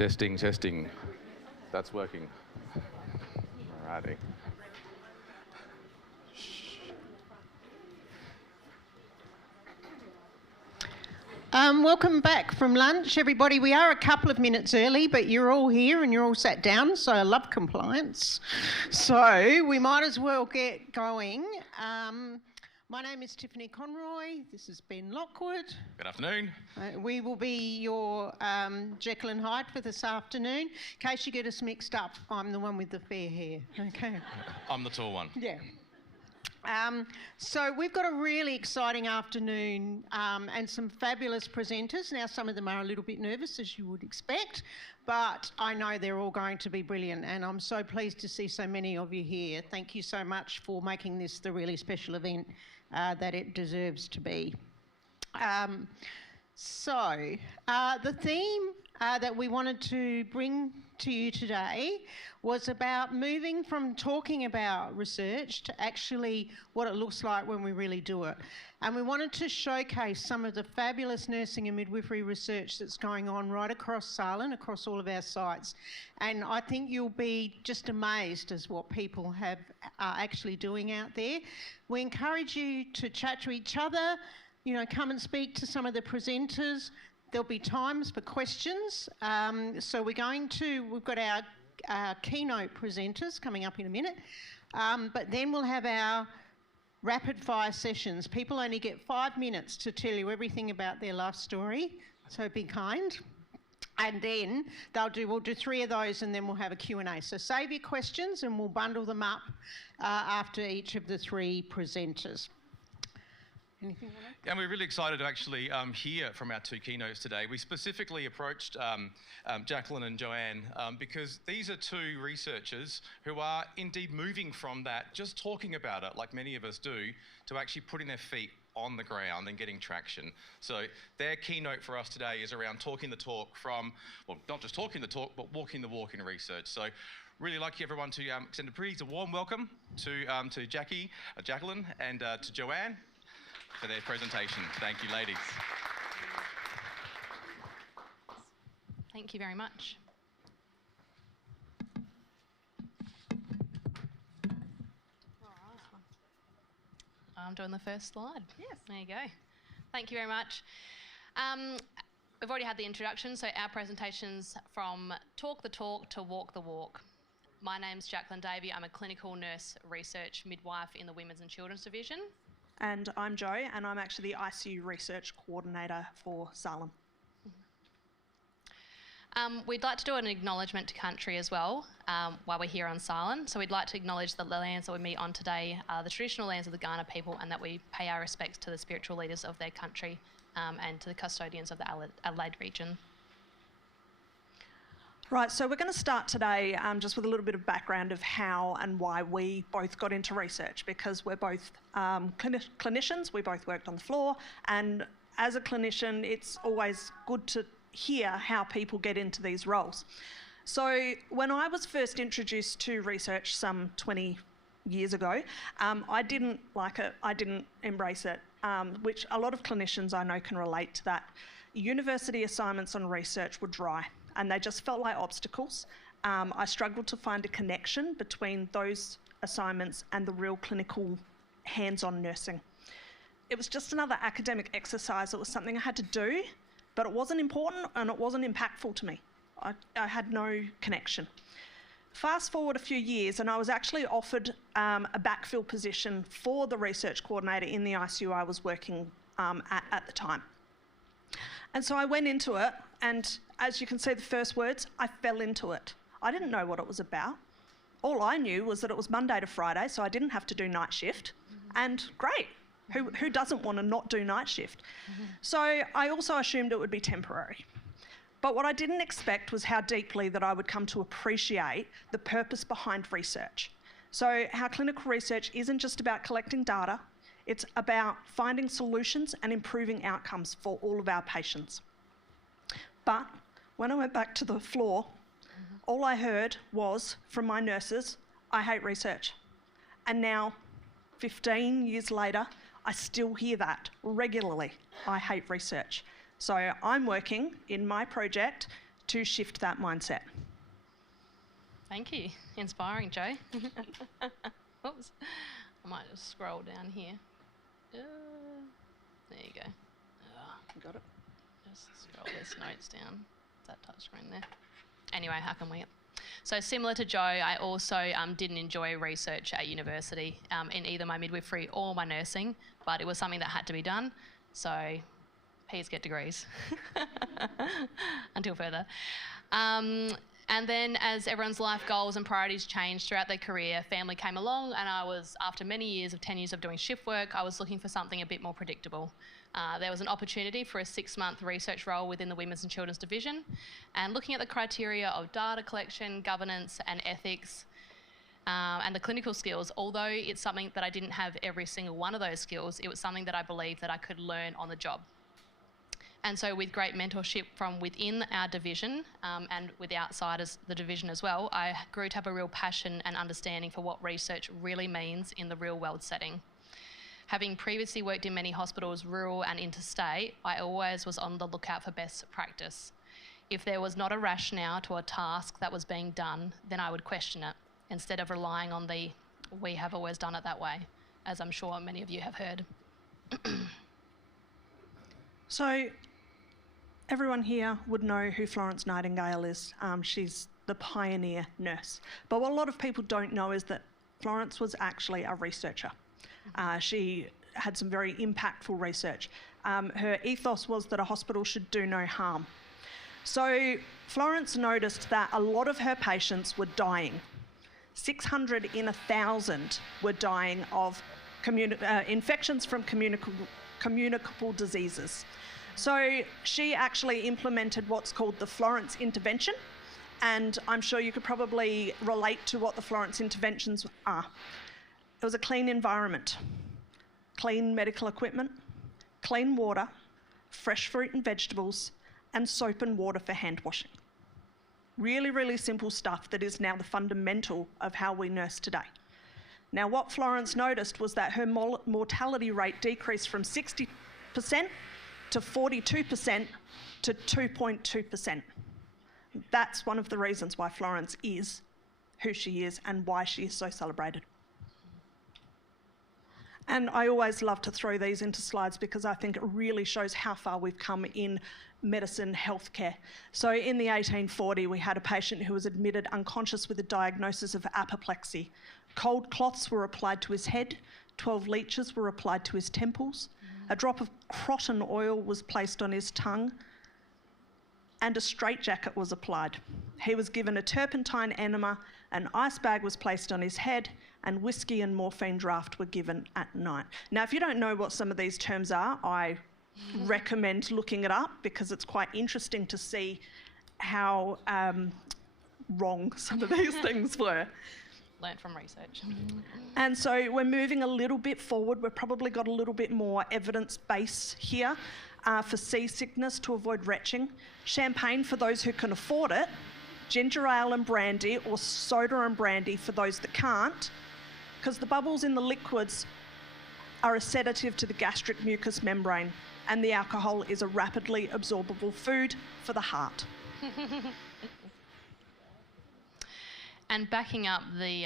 Testing, testing. That's working. Alrighty. Welcome back from lunch, everybody. We are a couple of minutes early, but you're all here and you're all sat down, so I love compliance. So we might as well get going. My name is Tiffany Conroy. This is Ben Lockwood. Good afternoon. We will be your Jekyll and Hyde for this afternoon. In case you get us mixed up, I'm the one with the fair hair. Okay. I'm the tall one. Yeah. So we've got a really exciting afternoon and some fabulous presenters. Now, some of them are a little bit nervous, as you would expect, but I know they're all going to be brilliant, and I'm so pleased to see so many of you here. Thank you so much for making this the really special event that it deserves to be. The theme that we wanted to bring to you today was about moving from talking about research to actually what it looks like when we really do it. And we wanted to showcase some of the fabulous nursing and midwifery research that's going on right across SALHN, across all of our sites. And I think you'll be just amazed as what people are actually doing out there. We encourage you to chat to each other, you know, come and speak to some of the presenters. There'll be times for questions. So we've got our keynote presenters coming up in a minute, but then we'll have our rapid fire sessions. People only get 5 minutes to tell you everything about their life story, so be kind. And then we'll do 3 of those, and then we'll have a Q&A. So save your questions and we'll bundle them up after each of the 3 presenters. Anything? And we're really excited to actually hear from our 2 keynotes today. We specifically approached Jacqueline and Joanne because these are 2 researchers who are indeed moving from that, just talking about it like many of us do, to actually putting their feet on the ground and getting traction. So their keynote for us today is around talking the talk from, well, not just talking the talk, but walking the walk in research. So really like everyone to extend a pretty warm welcome to Jacqueline, and to Joanne for their presentation. Thank you, ladies. Thank you very much. I'm doing the first slide. Yes. There you go. Thank you very much. We've already had the introduction, so our presentation's from talk the talk to walk the walk. My name's Jacqueline Davey. I'm a clinical nurse research midwife in the Women's and Children's Division. And I'm Jo, and I'm actually the ICU Research Coordinator for SALHN. We'd like to do an acknowledgement to country as well while we're here on SALHN. So we'd like to acknowledge that the lands that we meet on today are the traditional lands of the Kaurna people, and that we pay our respects to the spiritual leaders of their country and to the custodians of the Adelaide region. Right, so we're going to start today just with a little bit of background of how and why we both got into research, because we're both clinicians, we both worked on the floor, and as a clinician, it's always good to hear how people get into these roles. So when I was first introduced to research some 20 years ago, I didn't like it, I didn't embrace it, which a lot of clinicians I know can relate to that. University assignments on research were dry, and they just felt like obstacles. I struggled to find a connection between those assignments and the real clinical hands-on nursing. It was just another academic exercise. It was something I had to do, but it wasn't important and it wasn't impactful to me. I had no connection. Fast forward a few years, and I was actually offered a backfill position for the research coordinator in the ICU I was working at the time. And so I went into it, and as you can see the first words, I fell into it. I didn't know what it was about. All I knew was that it was Monday to Friday, so I didn't have to do night shift. And great, who doesn't want to not do night shift? So I also assumed it would be temporary. But what I didn't expect was how deeply that I would come to appreciate the purpose behind research. So how clinical research isn't just about collecting data, it's about finding solutions and improving outcomes for all of our patients. But when I went back to the floor, all I heard was, from my nurses, I hate research. And now, 15 years later, I still hear that regularly. I hate research. So I'm working in my project to shift that mindset. Thank you. Inspiring, Joe. Oops. I might just scroll down here. There you go. Got it? Just scroll these notes down. Is that touchscreen there? Anyway, how can we? So similar to Joe, I also didn't enjoy research at university in either my midwifery or my nursing, but it was something that had to be done. So P's get degrees until further. And then as everyone's life goals and priorities changed throughout their career, family came along, and I was, after many years of 10 years of doing shift work, I was looking for something a bit more predictable. There was an opportunity for a 6-month research role within the Women's and Children's Division, and looking at the criteria of data collection, governance and ethics, and the clinical skills, although it's something that I didn't have every single one of those skills, it was something that I believed that I could learn on the job. And so with great mentorship from within our division and with outsiders, the division as well, I grew to have a real passion and understanding for what research really means in the real world setting. Having previously worked in many hospitals, rural and interstate, I always was on the lookout for best practice. If there was not a rationale to a task that was being done, then I would question it, instead of relying on the, we have always done it that way, as I'm sure many of you have heard. So everyone here would know who Florence Nightingale is. She's the pioneer nurse. But what a lot of people don't know is that Florence was actually a researcher. She had some very impactful research. Her ethos was that a hospital should do no harm. So Florence noticed that a lot of her patients were dying. 600 in 1,000 were dying of infections from communicable diseases. So she actually implemented what's called the Florence intervention, and I'm sure you could probably relate to what the Florence interventions are. It was a clean environment, clean medical equipment, clean water, fresh fruit and vegetables, and soap and water for hand washing. Really, really simple stuff that is now the fundamental of how we nurse today. Now, what Florence noticed was that her mortality rate decreased from 60% to 42% to 2.2%. That's one of the reasons why Florence is who she is and why she is so celebrated. And I always love to throw these into slides because I think it really shows how far we've come in medicine, healthcare. So in the 1840, we had a patient who was admitted unconscious with a diagnosis of apoplexy. Cold cloths were applied to his head, 12 leeches were applied to his temples, a drop of croton oil was placed on his tongue, and a straitjacket was applied. He was given a turpentine enema, an ice bag was placed on his head, and whiskey and morphine draft were given at night. Now, if you don't know what some of these terms are, I recommend looking it up because it's quite interesting to see how wrong some of these things were. Learned from research. And so we're moving a little bit forward. We've probably got a little bit more evidence base here for seasickness to avoid retching. Champagne for those who can afford it. Ginger ale and brandy, or soda and brandy for those that can't, because the bubbles in the liquids are a sedative to the gastric mucous membrane, and the alcohol is a rapidly absorbable food for the heart. And backing up the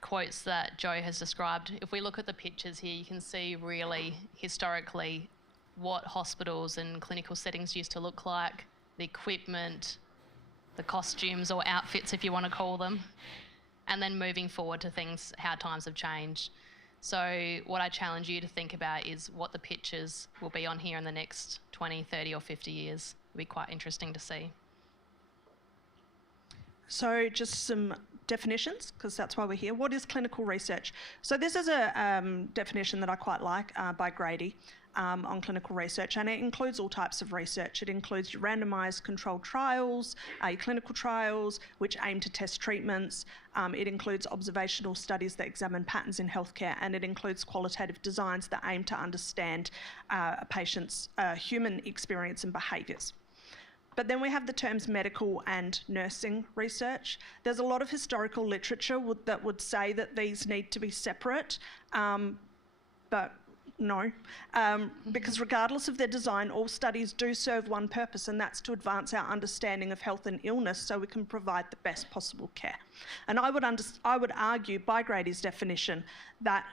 quotes that Joe has described, if we look at the pictures here, you can see really historically what hospitals and clinical settings used to look like, the equipment, the costumes or outfits, if you want to call them, and then moving forward to things, how times have changed. So what I challenge you to think about is what the pictures will be on here in the next 20, 30 or 50 years. It'll be quite interesting to see. So just some definitions, because that's why we're here. What is clinical research? So this is a definition that I quite like by Grady on clinical research, and it includes all types of research. It includes your randomised controlled trials, your clinical trials, which aim to test treatments. It includes observational studies that examine patterns in healthcare, and it includes qualitative designs that aim to understand a patient's human experience and behaviours. But then we have the terms medical and nursing research. There's a lot of historical literature that would say that these need to be separate, but No, because regardless of their design, all studies do serve one purpose, and that's to advance our understanding of health and illness so we can provide the best possible care. And I would argue, by Grady's definition, that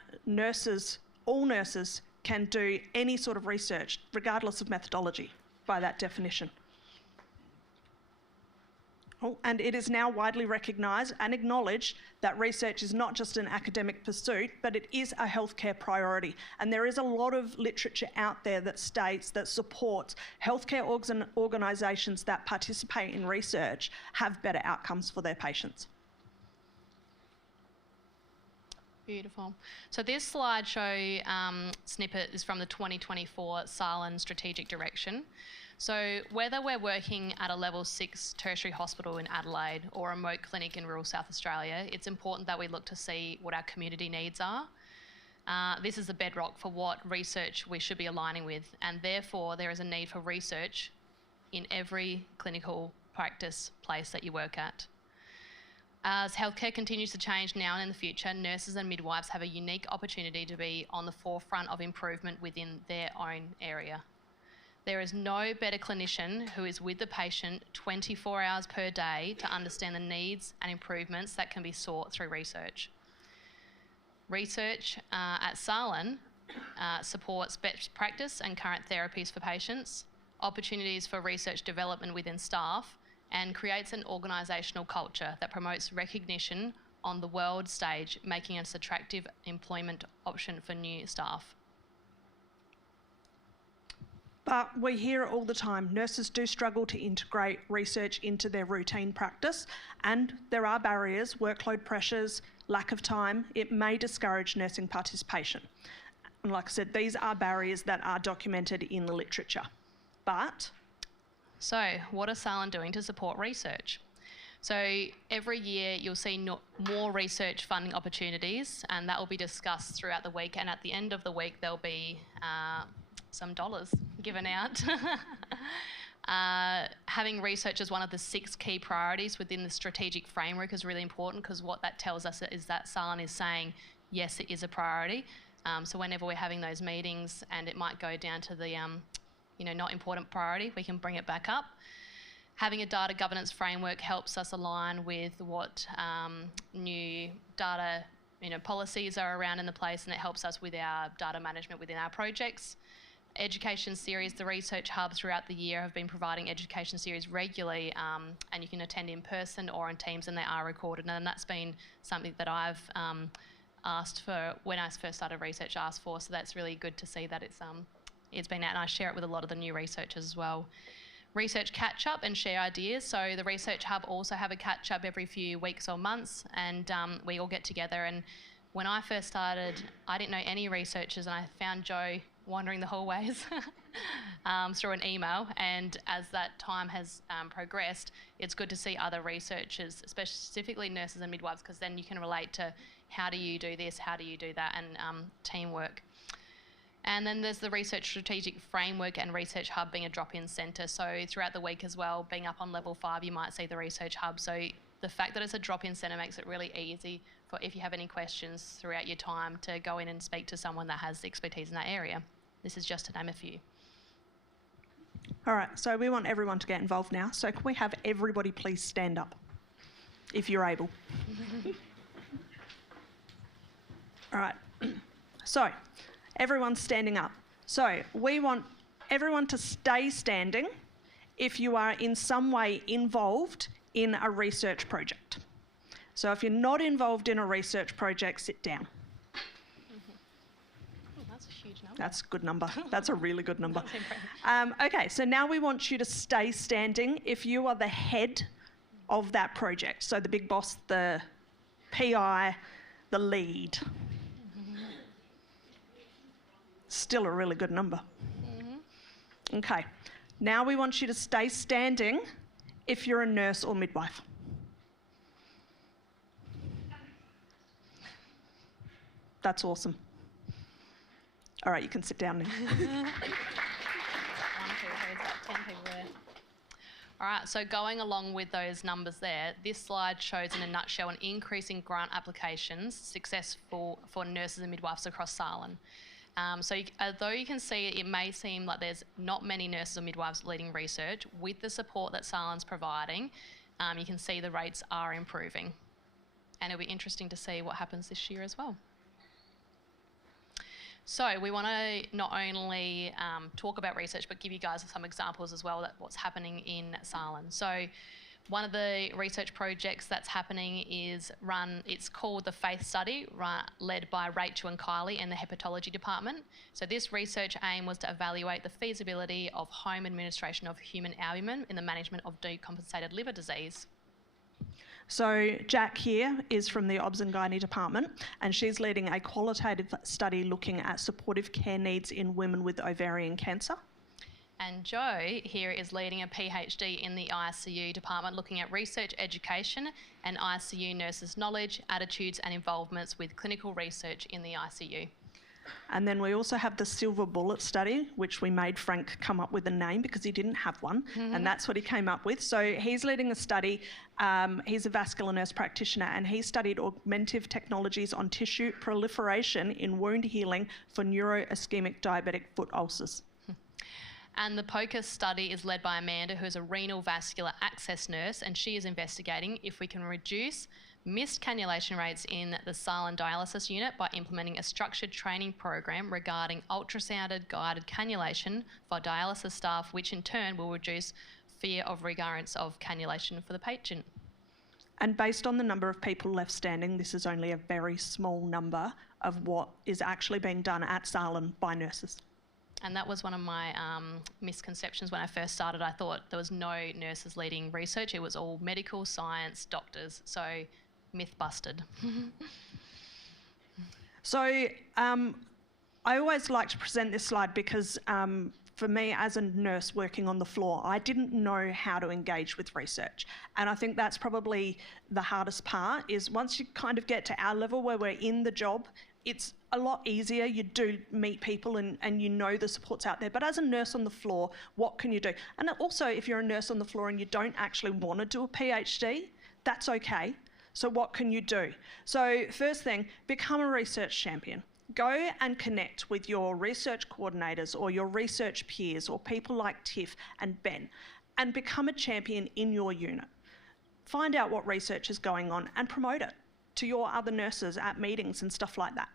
all nurses can do any sort of research, regardless of methodology, by that definition. And it is now widely recognised and acknowledged that research is not just an academic pursuit, but it is a healthcare priority. And there is a lot of literature out there that supports healthcare organisations that participate in research have better outcomes for their patients. Beautiful. So this slideshow snippet is from the 2024 SALHN Strategic Direction. So whether we're working at a level 6 tertiary hospital in Adelaide or a remote clinic in rural South Australia, it's important that we look to see what our community needs are. This is the bedrock for what research we should be aligning with, and therefore there is a need for research in every clinical practice place that you work at. As healthcare continues to change now and in the future, nurses and midwives have a unique opportunity to be on the forefront of improvement within their own area. There is no better clinician who is with the patient 24 hours per day to understand the needs and improvements that can be sought through research. Research at SALHN supports best practice and current therapies for patients, opportunities for research development within staff, and creates an organisational culture that promotes recognition on the world stage, making us an attractive employment option for new staff. But we hear it all the time. Nurses do struggle to integrate research into their routine practice, and there are barriers, workload pressures, lack of time. It may discourage nursing participation. And like I said, these are barriers that are documented in the literature. So what are SALHN doing to support research? So every year you'll see more research funding opportunities, and that will be discussed throughout the week, and at the end of the week there'll be some dollars given out. Having research as one of the 6 key priorities within the strategic framework is really important, because what that tells us is that SALHN is saying, yes, it is a priority. So whenever we're having those meetings and it might go down to the not important priority, we can bring it back up. Having a data governance framework helps us align with what new data policies are around in the place, and it helps us with our data management within our projects. Education series, the research hub throughout the year have been providing education series regularly, and you can attend in person or on Teams, and they are recorded. And that's been something that I've asked for when I first started research, asked for. So that's really good to see that it's been out, and I share it with a lot of the new researchers as well. Research catch up and share ideas. So the research hub also have a catch up every few weeks or months, and we all get together. And when I first started, I didn't know any researchers, and I found Joe wandering the hallways through an email, and as that time has progressed, it's good to see other researchers, specifically nurses and midwives, because then you can relate to how do you do this, how do you do that, and teamwork. And then there's the research strategic framework and research hub being a drop-in centre. So throughout the week as well, being up on level 5, you might see the research hub. So the fact that it's a drop-in centre makes it really easy for, if you have any questions throughout your time, to go in and speak to someone that has expertise in that area. This is just to name a few. All right, so we want everyone to get involved now. So can we have everybody please stand up, if you're able? All right, so everyone's standing up. So we want everyone to stay standing if you are in some way involved in a research project. So if you're not involved in a research project, sit down. That's a huge number. That's a good number. That's a really good number. Okay, so now we want you to stay standing if you are the head of that project. So the big boss, the PI, the lead. Still a really good number. Okay, now we want you to stay standing if you're a nurse or midwife. That's awesome. All right, you can sit down now. 1, 2, 3, 10 people there. All right, so going along with those numbers there, this slide shows in a nutshell an increase in grant applications successful for nurses and midwives across SALHN. Although you can see it may seem like there's not many nurses or midwives leading research, with the support that SALHN's providing, you can see the rates are improving. And it'll be interesting to see what happens this year as well. So we want to not only talk about research, but give you guys some examples as well of what's happening in SALHN. So one of the research projects that's happening is it's called the FAITH Study, led by Rachel and Kylie in the Hepatology Department. So this research aim was to evaluate the feasibility of home administration of human albumin in the management of decompensated liver disease. So Jack here is from the Obs and Gynae department, and she's leading a qualitative study looking at supportive care needs in women with ovarian cancer. And Jo here is leading a PhD in the ICU department looking at research education and ICU nurses' knowledge, attitudes and involvements with clinical research in the ICU. And then we also have the Silver Bullet study, which we made Frank come up with a name because he didn't have one, and that's what he came up with. So he's leading a study, he's a vascular nurse practitioner, and he studied augmentative technologies on tissue proliferation in wound healing for neuroischemic diabetic foot ulcers. And the POCUS study is led by Amanda, who is a renal vascular access nurse, and she is investigating if we can reduce missed cannulation rates in the SALHN dialysis unit by implementing a structured training program regarding ultrasounded guided cannulation for dialysis staff, which in turn will reduce fear of recurrence of cannulation for the patient. And based on the number of people left standing, this is only a very small number of what is actually being done at SALHN by nurses. And that was one of my misconceptions when I first started. I thought there was no nurses leading research. It was all medical science, doctors. So myth busted. So I always like to present this slide because for me as a nurse working on the floor, I didn't know how to engage with research. And I think that's probably the hardest part is once you kind of get to our level where we're in the job, it's a lot easier. You do meet people and you know the support's out there. But as a nurse on the floor, what can you do? And also, if you're a nurse on the floor and you don't actually want to do a PhD, that's okay. So what can you do? So first thing, become a research champion. Go and connect with your research coordinators or your research peers or people like Tiff and Ben and become a champion in your unit. Find out what research is going on and promote it to your other nurses at meetings and stuff like that.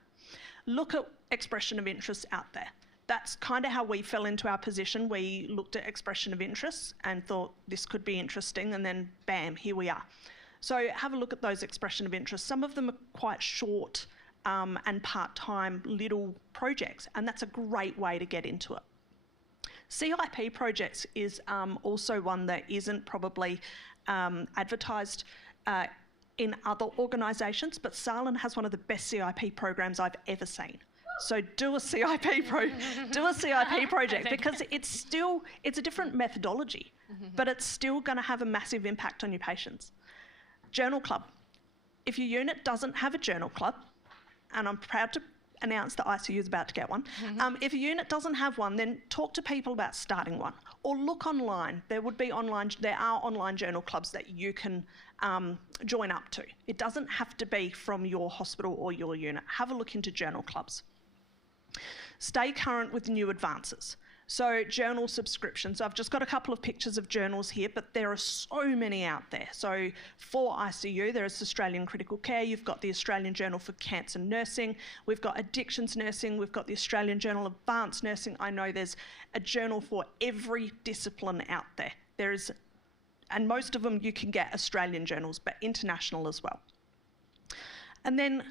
Look at expression of interest out there. That's kind of how we fell into our position. We looked at expression of interest and thought this could be interesting, and then bam, here we are. So have a look at those expression of interest. Some of them are quite short and part-time little projects, and that's a great way to get into it. CIP projects is also one that isn't probably advertised in other organisations, but SALHN has one of the best CIP programs I've ever seen. So do a CIP project because it's a different methodology, but it's still going to have a massive impact on your patients. Journal club. If your unit doesn't have a journal club, and I'm proud to announce the ICU is about to get one, if a unit doesn't have one, then talk to people about starting one, or look online. There are online journal clubs that you can join up to. It doesn't have to be from your hospital or your unit. Have a look into journal clubs. Stay current with new advances. So journal subscriptions. I've just got a couple of pictures of journals here, but there are so many out there. So for ICU, there is Australian Critical Care. You've got the Australian Journal for Cancer Nursing. We've got Addictions Nursing. We've got the Australian Journal of Advanced Nursing. I know there's a journal for every discipline out there. And most of them you can get Australian journals, but international as well. And then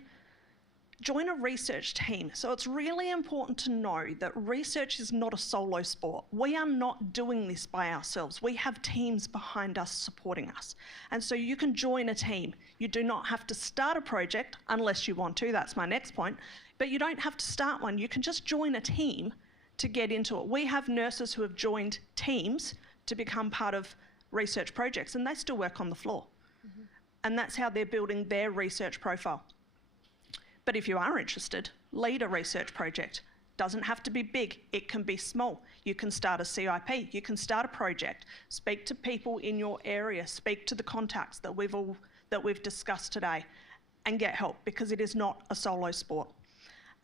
join a research team. So it's really important to know that research is not a solo sport. We are not doing this by ourselves. We have teams behind us supporting us. And so you can join a team. You do not have to start a project unless you want to. That's my next point. But you don't have to start one. You can just join a team to get into it. We have nurses who have joined teams to become part of research projects, and they still work on the floor. And that's how they're building their research profile. But if you are interested, lead a research project. Doesn't have to be big, it can be small. You can start a CIP, you can start a project, speak to people in your area, speak to the contacts that we've discussed today, and get help, because it is not a solo sport.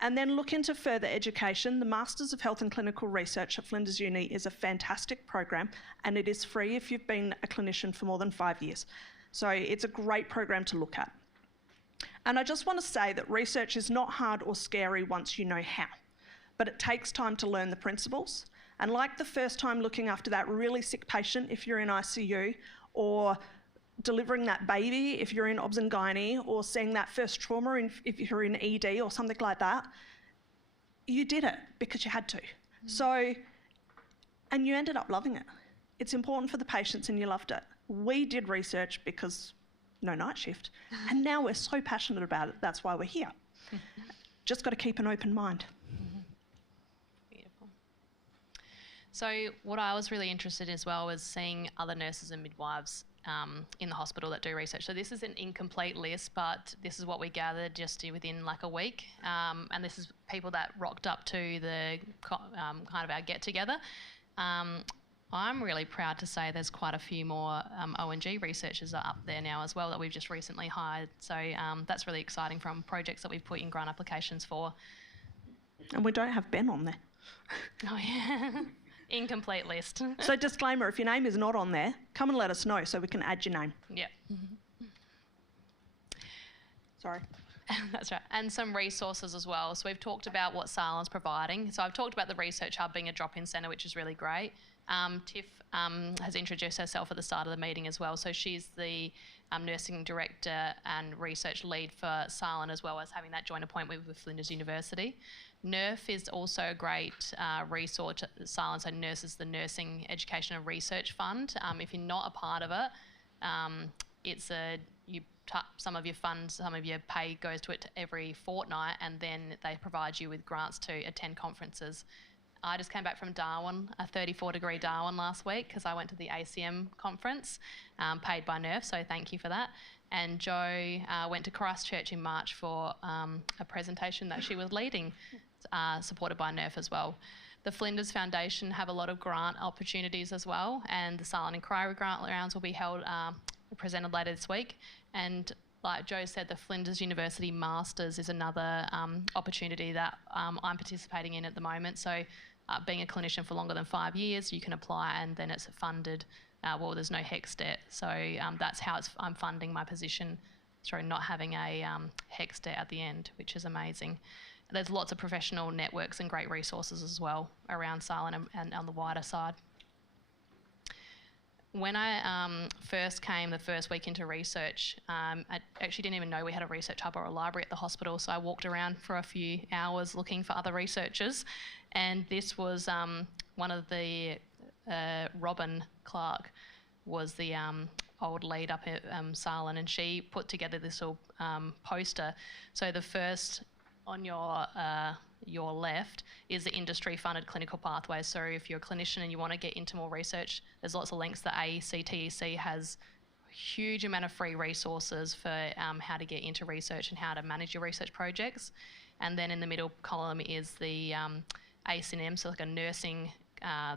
And then look into further education. The Masters of Health and Clinical Research at Flinders Uni is a fantastic program, and it is free if you've been a clinician for more than 5 years. So it's a great program to look at. And I just want to say that research is not hard or scary once you know how, but it takes time to learn the principles. And like the first time looking after that really sick patient if you're in ICU, or delivering that baby if you're in obs and gynae, or seeing that first trauma if you're in ED or something like that, you did it because you had to. So, and you ended up loving it. It's important for the patients and you loved it. We did research because no night shift, and now we're so passionate about it, that's why we're here. Just got to keep an open mind. Beautiful. So what I was really interested in as well was seeing other nurses and midwives in the hospital that do research. So this is an incomplete list, but this is what we gathered just within like a week. And this is people that rocked up to the kind of our get-together. I'm really proud to say there's quite a few more O&G researchers are up there now as well that we've just recently hired. So that's really exciting from projects that we've put in grant applications for. And we don't have Ben on there. Oh yeah. Incomplete list. So disclaimer, if your name is not on there, come and let us know so we can add your name. Yeah. Sorry. That's right. And some resources as well. So we've talked about what SALHN's providing. So I've talked about the Research Hub being a drop-in centre, which is really great. Tiff has introduced herself at the start of the meeting as well. So she's the nursing director and research lead for SALHN, as well as having that joint appointment with Flinders University. NERF is also a great resource at SALHN, so NERS is the Nursing Education and Research Fund. If you're not a part of it, some of your funds, some of your pay goes to it every fortnight, and then they provide you with grants to attend conferences. I just came back from Darwin, a 34-degree Darwin last week, because I went to the ACM conference, paid by NERF, so thank you for that. And Jo went to Christchurch in March for a presentation that she was leading, supported by NERF as well. The Flinders Foundation have a lot of grant opportunities as well, and the SALHN Enquiry grant rounds will be held, presented later this week. And like Jo said, the Flinders University Masters is another opportunity that I'm participating in at the moment. So being a clinician for longer than 5 years, you can apply and then it's funded. Well, there's no HECS debt. So that's how I'm funding my position through not having a HECS debt at the end, which is amazing. There's lots of professional networks and great resources as well around SALHN and on the wider side. When I first came the first week into research, I actually didn't even know we had a research hub or a library at the hospital, so I walked around for a few hours looking for other researchers, and this was one of the, Robin Clark was the old lead up at SALHN, and she put together this little poster. So the first on your left is the industry-funded clinical pathway. So if you're a clinician and you want to get into more research, there's lots of links. The ACTEC has a huge amount of free resources for how to get into research and how to manage your research projects. And then in the middle column is the ACNM, so like a nursing,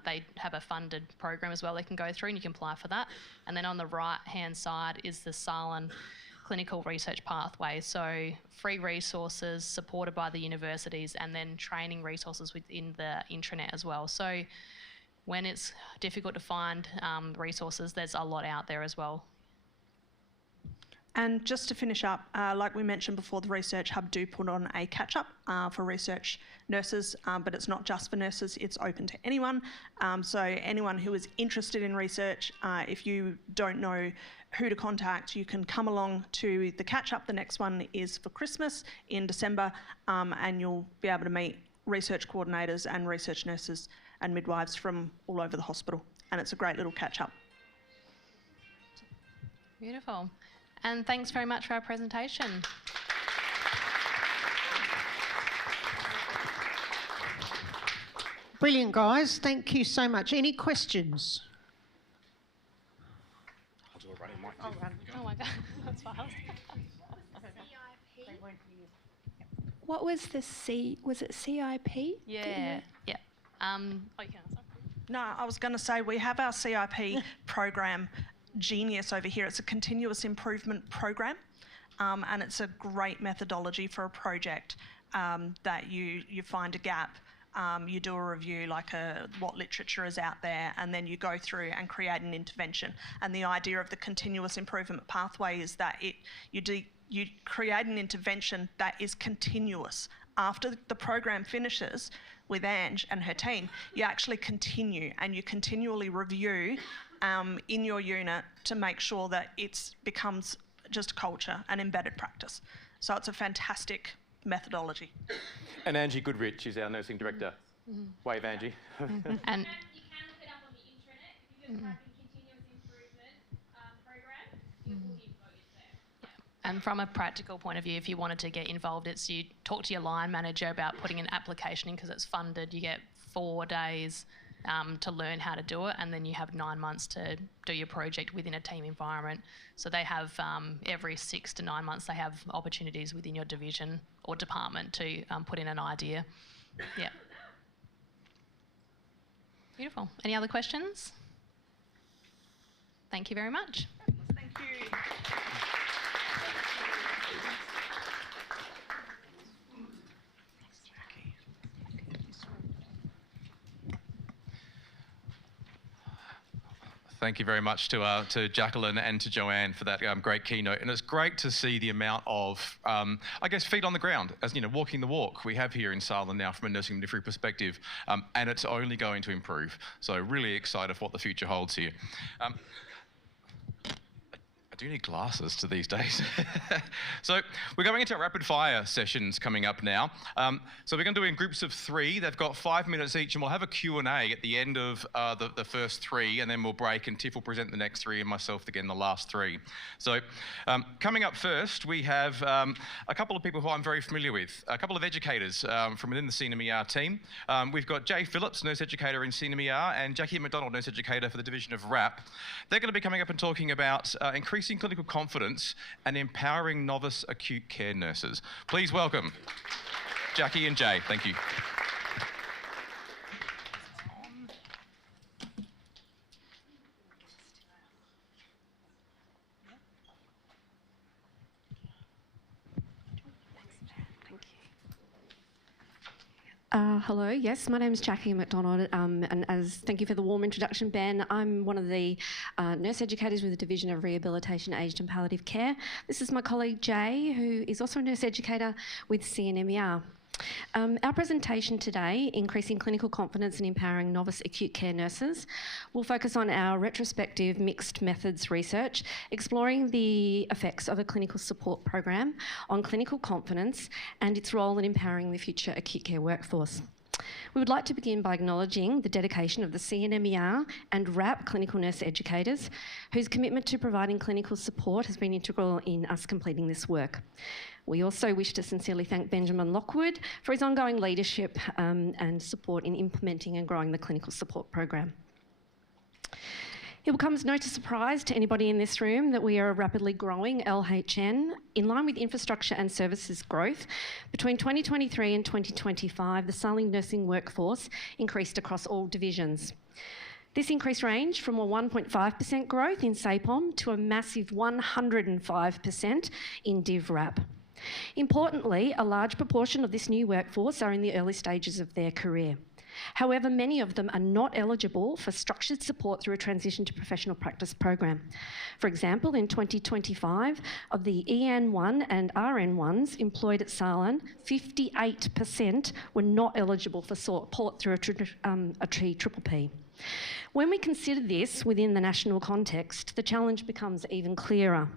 they have a funded program as well they can go through, and you can apply for that. And then on the right-hand side is the SALHN clinical research pathway, so free resources supported by the universities, and then training resources within the intranet as well. So when it's difficult to find resources, there's a lot out there as well. And just to finish up, like we mentioned before, the Research Hub do put on a catch-up for research nurses, but it's not just for nurses, it's open to anyone. So anyone who is interested in research, if you don't know who to contact, you can come along to the catch-up. The next one is for Christmas in December, and you'll be able to meet research coordinators and research nurses and midwives from all over the hospital. And it's a great little catch-up. Beautiful. And thanks very much for our presentation. Brilliant, guys. Thank you so much. Any questions? I'll do a running mic. Oh, oh my God, that's fast. What was the was it CIP? Yeah, yeah. Oh, you can answer. No, I was going to say we have our CIP program genius over here. It's a continuous improvement program, and it's a great methodology for a project. that you find a gap. You do a review, like what literature is out there, and then you go through and create an intervention. And the idea of the continuous improvement pathway is that you create an intervention that is continuous. After the program finishes with Ange and her team, you actually continue and you continually review in your unit to make sure that it becomes just culture and embedded practice. So it's a fantastic methodology. And Angie Goodrich is our nursing director. Wave, Angie. And you can look it up on the intranet. If you just type in continuous improvement program, all the info is there. And from a practical point of view, if you wanted to get involved, it's you talk to your line manager about putting an application in because it's funded. You get 4 days to learn how to do it, and then you have 9 months to do your project within a team environment. So they have every 6 to 9 months they have opportunities within your division or department to put in an idea. Yeah. Beautiful. Any other questions? Thank you very much. Thank you. Thank you very much to Jacqueline and to Joanne for that great keynote. And it's great to see the amount of, I guess, feet on the ground, as you know, walking the walk we have here in SALHN now from a nursing midwifery perspective, and it's only going to improve. So really excited for what the future holds here. I do need glasses to these days. So we're going into our rapid fire sessions coming up now. So we're going to do it in groups of 3. They've got 5 minutes each, and we'll have a Q&A at the end of the first 3, and then we'll break, and Tiff will present the next 3, and myself again the last 3. So coming up first, we have a couple of people who I'm very familiar with, a couple of educators from within the CNMER team. We've got Jay Phillips, nurse educator in CNMER, and Jackie McDonald, nurse educator for the division of RAP. They're going to be coming up and talking about increasing clinical confidence and empowering novice acute care nurses. Please welcome Jackie and Jay. Thank you. Hello, yes, my name is Jackie McDonald, and thank you for the warm introduction, Ben. I'm one of the nurse educators with the Division of Rehabilitation, Aged and Palliative Care. This is my colleague Jay, who is also a nurse educator with CNMER. Our presentation today, Increasing Clinical Confidence and Empowering Novice Acute Care Nurses, will focus on our retrospective mixed methods research, exploring the effects of a clinical support program on clinical confidence and its role in empowering the future acute care workforce. We would like to begin by acknowledging the dedication of the CNMER and RAP clinical nurse educators, whose commitment to providing clinical support has been integral in us completing this work. We also wish to sincerely thank Benjamin Lockwood for his ongoing leadership and support in implementing and growing the clinical support program. It will come as no surprise to anybody in this room that we are a rapidly growing LHN. In line with infrastructure and services growth, between 2023 and 2025, the SALHN nursing workforce increased across all divisions. This increase ranged from a 1.5% growth in SAPOM to a massive 105% in DivRAP. Importantly, a large proportion of this new workforce are in the early stages of their career. However, many of them are not eligible for structured support through a transition to professional practice program. For example, in 2025, of the EN1 and RN1s employed at SALHN, 58% were not eligible for support through a TPP. When we consider this within the national context, the challenge becomes even clearer.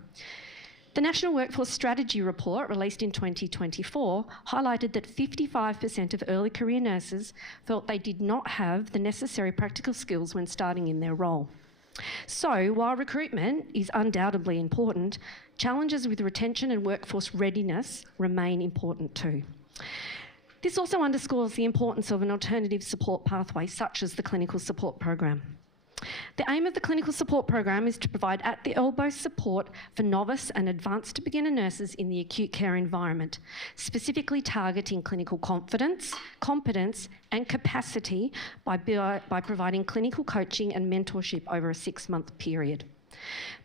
The National Workforce Strategy Report, released in 2024, highlighted that 55% of early career nurses felt they did not have the necessary practical skills when starting in their role. So, while recruitment is undoubtedly important, challenges with retention and workforce readiness remain important too. This also underscores the importance of an alternative support pathway, such as the clinical support program. The aim of the clinical support program is to provide at-the-elbow support for novice and advanced beginner nurses in the acute care environment, specifically targeting clinical confidence, competence and capacity by providing clinical coaching and mentorship over a 6-month period.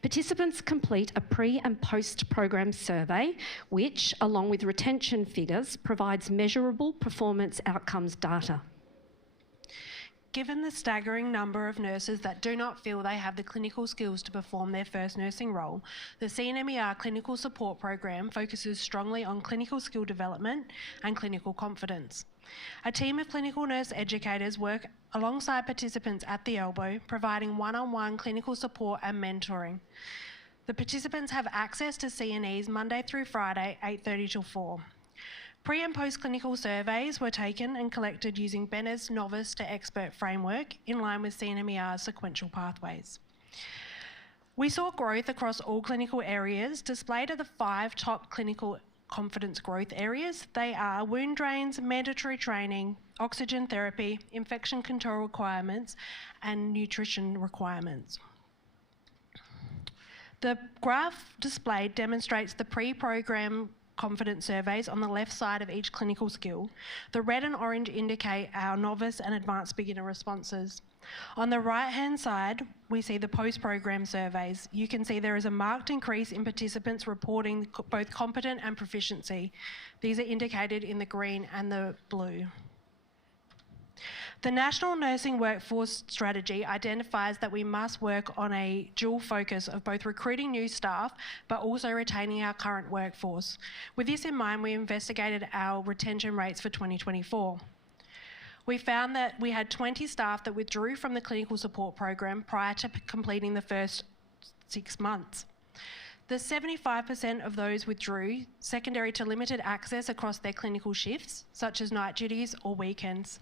Participants complete a pre and post-program survey, which, along with retention figures, provides measurable performance outcomes data. Given the staggering number of nurses that do not feel they have the clinical skills to perform their first nursing role, the CNMER Clinical Support Program focuses strongly on clinical skill development and clinical confidence. A team of clinical nurse educators work alongside participants at the elbow, providing one-on-one clinical support and mentoring. The participants have access to CNEs Monday through Friday, 8:30 till 4. Pre and post clinical surveys were taken and collected using Benner's novice to expert framework in line with CNMER's sequential pathways. We saw growth across all clinical areas. Displayed are the 5 top clinical confidence growth areas. They are wound drains, mandatory training, oxygen therapy, infection control requirements, and nutrition requirements. The graph displayed demonstrates the pre-program confidence surveys on the left side of each clinical skill. The red and orange indicate our novice and advanced beginner responses. On the right-hand side, we see the post-program surveys. You can see there is a marked increase in participants reporting both competent and proficiency. These are indicated in the green and the blue. The National Nursing Workforce Strategy identifies that we must work on a dual focus of both recruiting new staff but also retaining our current workforce. With this in mind, we investigated our retention rates for 2024. We found that we had 20 staff that withdrew from the clinical support program prior to completing the first 6 months. The 75% of those withdrew secondary to limited access across their clinical shifts, such as night duties or weekends.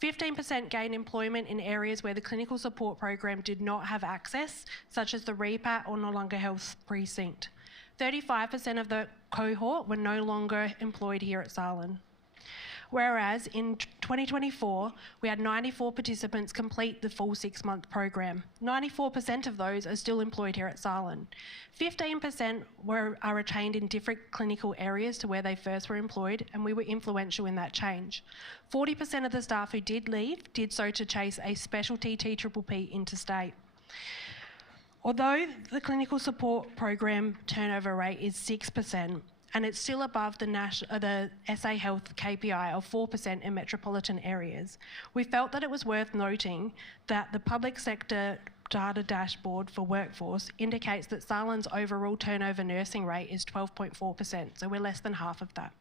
15% gained employment in areas where the clinical support program did not have access, such as the REPAT or No Longer Health precinct. 35% of the cohort were no longer employed here at SALHN. Whereas in 2024, we had 94 participants complete the full 6-month program. 94% of those are still employed here at SALHN. 15% are retained in different clinical areas to where they first were employed, and we were influential in that change. 40% of the staff who did leave did so to chase a specialty TPPP interstate. Although the clinical support program turnover rate is 6%, and it's still above the SA Health KPI of 4% in metropolitan areas, we felt that it was worth noting that the public sector data dashboard for workforce indicates that SALHN's overall turnover nursing rate is 12.4%, so we're less than half of that.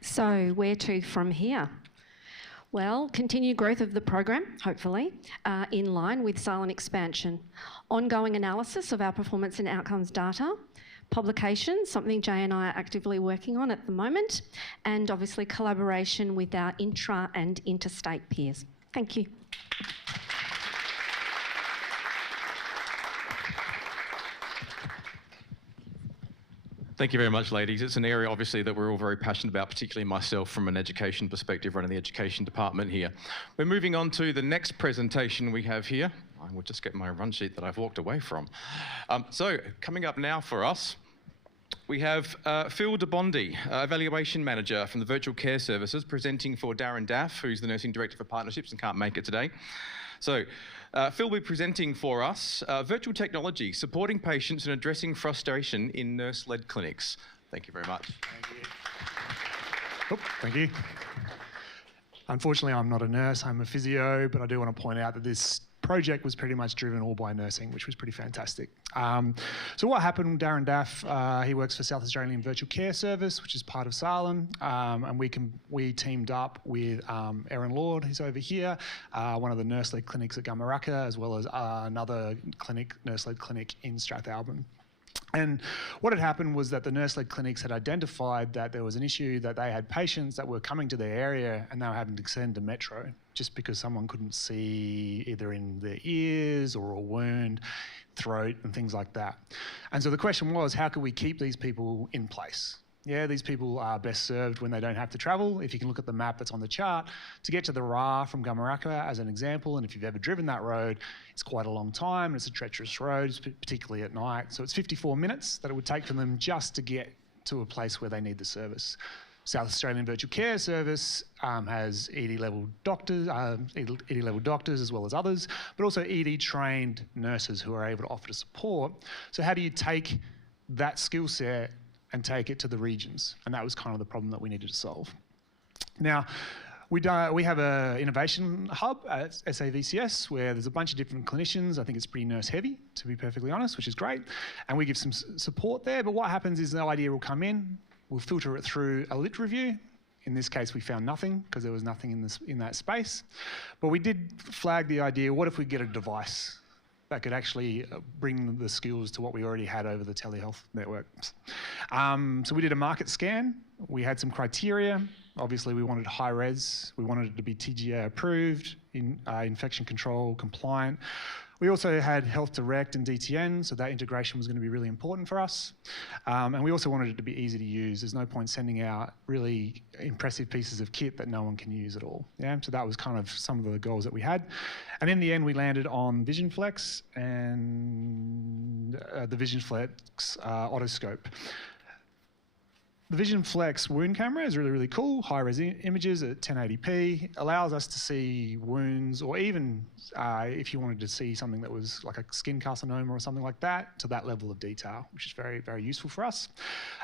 So where to from here? Well, continued growth of the program, hopefully, in line with SALHN expansion. Ongoing analysis of our performance and outcomes data. Publications, something Jay and I are actively working on at the moment. And obviously collaboration with our intra and interstate peers. Thank you. Thank you very much, ladies. It's an area, obviously, that we're all very passionate about, particularly myself from an education perspective, running the education department here. We're moving on to the next presentation we have here. I will just get my run sheet that I've walked away from. So, coming up now for us, we have Phil DeBondi, Evaluation Manager from the Virtual Care Services, presenting for Darren Daff, who's the Nursing Director for Partnerships and can't make it today. So, Phil will be presenting for us virtual technology, supporting patients and addressing frustration in nurse-led clinics. Thank you very much. Thank you. Oh, thank you. Unfortunately, I'm not a nurse, I'm a physio, but I do want to point out that this project was pretty much driven all by nursing, which was pretty fantastic. So what happened, Darren Daff, he works for South Australian Virtual Care Service, which is part of SALHN, and we teamed up with Erin Lord, who's over here, one of the nurse-led clinics at Gamaraka, as well as another clinic, nurse-led clinic in Strathalbyn. And what had happened was that the nurse-led clinics had identified that there was an issue that they had patients that were coming to their area and they were having to send to Metro just because someone couldn't see either in their ears or a wound, throat and things like that. And so the question was, how can we keep these people in place? Yeah, these people are best served when they don't have to travel. If you can look at the map that's on the chart, to get to the Ra from Gamaraka as an example, and if you've ever driven that road, it's quite a long time. It's a treacherous road, particularly at night. So it's 54 minutes that it would take for them just to get to a place where they need the service. South Australian Virtual Care Service has ED level doctors, ED level doctors as well as others, but also ED trained nurses who are able to offer support. So how do you take that skill set and take it to the regions? And that was kind of the problem that we needed to solve. Now, we have an innovation hub at SAVCS where there's a bunch of different clinicians. I think it's pretty nurse heavy, to be perfectly honest, which is great. And we give some support there. But what happens is the idea will come in, we'll filter it through a lit review. In this case, we found nothing because there was nothing in that space. But we did flag the idea, what if we get a device that could actually bring the skills to what we already had over the telehealth networks? So we did a market scan. We had some criteria. Obviously, we wanted high res. We wanted it to be TGA approved, infection control compliant. We also had Health Direct and DTN, so that integration was going to be really important for us. And we also wanted it to be easy to use. There's no point sending out really impressive pieces of kit that no one can use at all. Yeah, so that was kind of some of the goals that we had. And in the end, we landed on VisionFlex and the VisionFlex otoscope. The VisionFlex wound camera is really, really cool. High-res images at 1080p, allows us to see wounds, or even if you wanted to see something that was like a skin carcinoma or something like that, to that level of detail, which is very, very useful for us.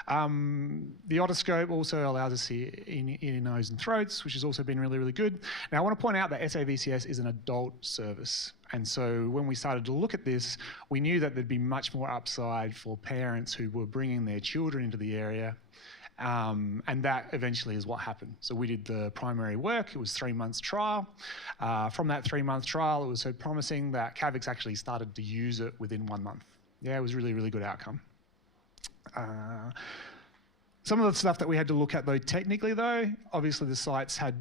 The otoscope also allows us to see ear, nose and throats, which has also been really, really good. Now, I want to point out that SAVCS is an adult service. And so when we started to look at this, we knew that there'd be much more upside for parents who were bringing their children into the area. And that eventually is what happened. So we did the primary work. It was 3 months trial. From that 3-month trial, it was so promising that CAVIX actually started to use it within 1 month. Yeah, it was really, really good outcome. Some of the stuff that we had to look at though, technically though, obviously the sites had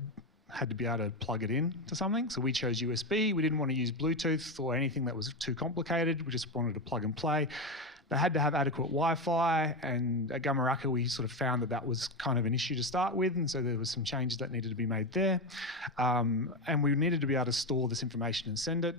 to be able to plug it in to something. So we chose USB. We didn't want to use Bluetooth or anything that was too complicated. We just wanted to plug and play. They had to have adequate Wi-Fi, and at Gamaraka we sort of found that that was kind of an issue to start with, and so there was some changes that needed to be made there. And we needed to be able to store this information and send it.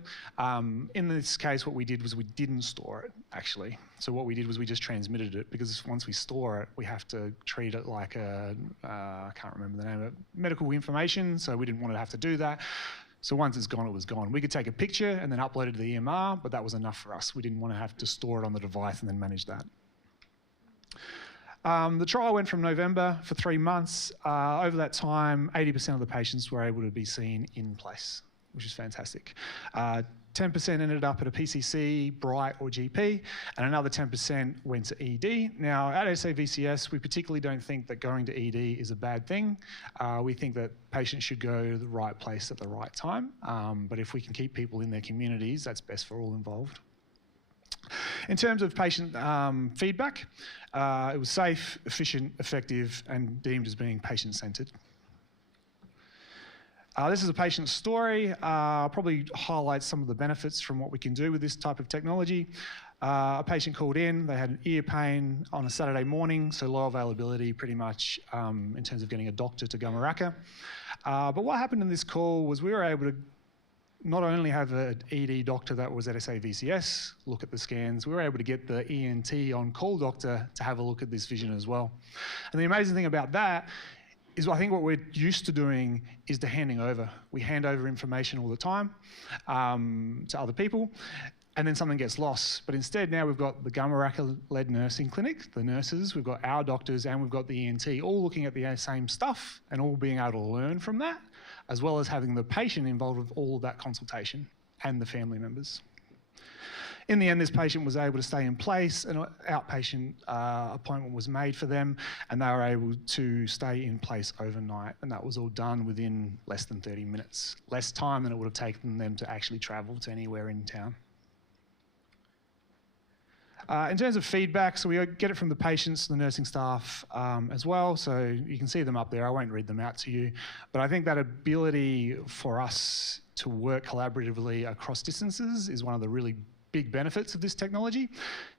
In this case, what we did was we didn't store it, actually. So what we did was we just transmitted it, because once we store it, we have to treat it like I can't remember the name of it, medical information, so we didn't want to have to do that. So once it's gone, it was gone. We could take a picture and then upload it to the EMR, but that was enough for us. We didn't want to have to store it on the device and then manage that. The trial went from November for 3 months. Over that time, 80% of the patients were able to be seen in place, which is fantastic. 10% ended up at a PCC, Bright or GP, and another 10% went to ED. Now, at SAVCS, we particularly don't think that going to ED is a bad thing. We think that patients should go to the right place at the right time, but if we can keep people in their communities, that's best for all involved. In terms of patient feedback, it was safe, efficient, effective, and deemed as being patient-centred. This is a patient's story. Probably highlights some of the benefits from what we can do with this type of technology. A patient called in, they had an ear pain on a Saturday morning, so low availability pretty much in terms of getting a doctor to Gamaraka. But what happened in this call was we were able to not only have an ED doctor that was at SAVCS look at the scans, we were able to get the ENT on-call doctor to have a look at this vision as well. And the amazing thing about that is I think what we're used to doing is the handing over. We hand over information all the time to other people, and then something gets lost. But instead now we've got the Gamaraka-led nursing clinic, the nurses, we've got our doctors, and we've got the ENT all looking at the same stuff and all being able to learn from that, as well as having the patient involved with all of that consultation and the family members. In the end, this patient was able to stay in place, an outpatient appointment was made for them, and they were able to stay in place overnight, and that was all done within less than 30 minutes. Less time than it would have taken them to actually travel to anywhere in town. In terms of feedback, so we get it from the patients, the nursing staff as well, so you can see them up there. I won't read them out to you, but I think that ability for us to work collaboratively across distances is one of the really big benefits of this technology.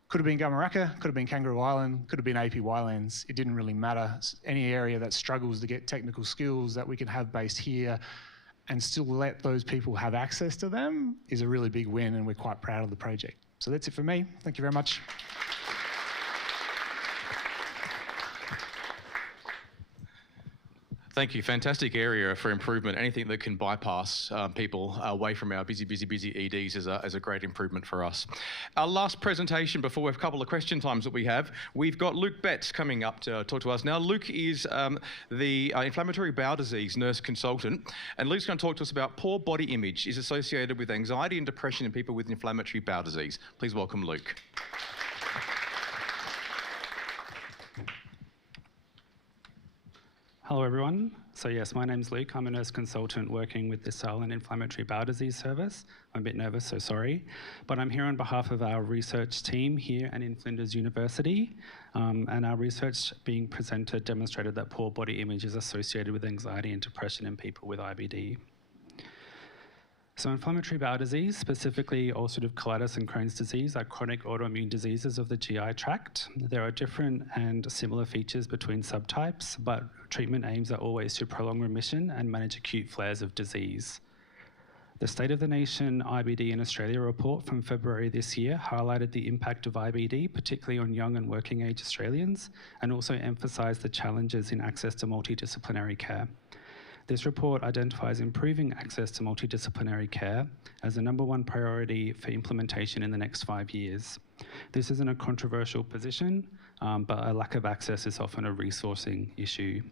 Could have been Gamaraka, could have been Kangaroo Island, could have been AP Winelands. It didn't really matter. Any area that struggles to get technical skills that we can have based here and still let those people have access to them is a really big win, and we're quite proud of the project. So that's it for me. Thank you very much. Thank you. Fantastic area for improvement. Anything that can bypass people away from our busy EDs is a great improvement for us. Our last presentation before we have a couple of question times that we have, we've got Luke Betts coming up to talk to us. Now, Luke is the inflammatory bowel disease nurse consultant, and Luke's going to talk to us about poor body image is associated with anxiety and depression in people with inflammatory bowel disease. Please welcome Luke. Hello everyone. So yes, my name's Luke. I'm a nurse consultant working with the SALHN Inflammatory Bowel Disease Service. I'm a bit nervous, so sorry. But I'm here on behalf of our research team here and in Flinders University. And our research being presented demonstrated that poor body image is associated with anxiety and depression in people with IBD. So inflammatory bowel disease, specifically ulcerative colitis and Crohn's disease, are chronic autoimmune diseases of the GI tract. There are different and similar features between subtypes, but treatment aims are always to prolong remission and manage acute flares of disease. The State of the Nation IBD in Australia report from February this year highlighted the impact of IBD, particularly on young and working age Australians, and also emphasised the challenges in access to multidisciplinary care. This report identifies improving access to multidisciplinary care as the #1 priority for implementation in the next 5 years. This isn't a controversial position, but a lack of access is often a resourcing issue.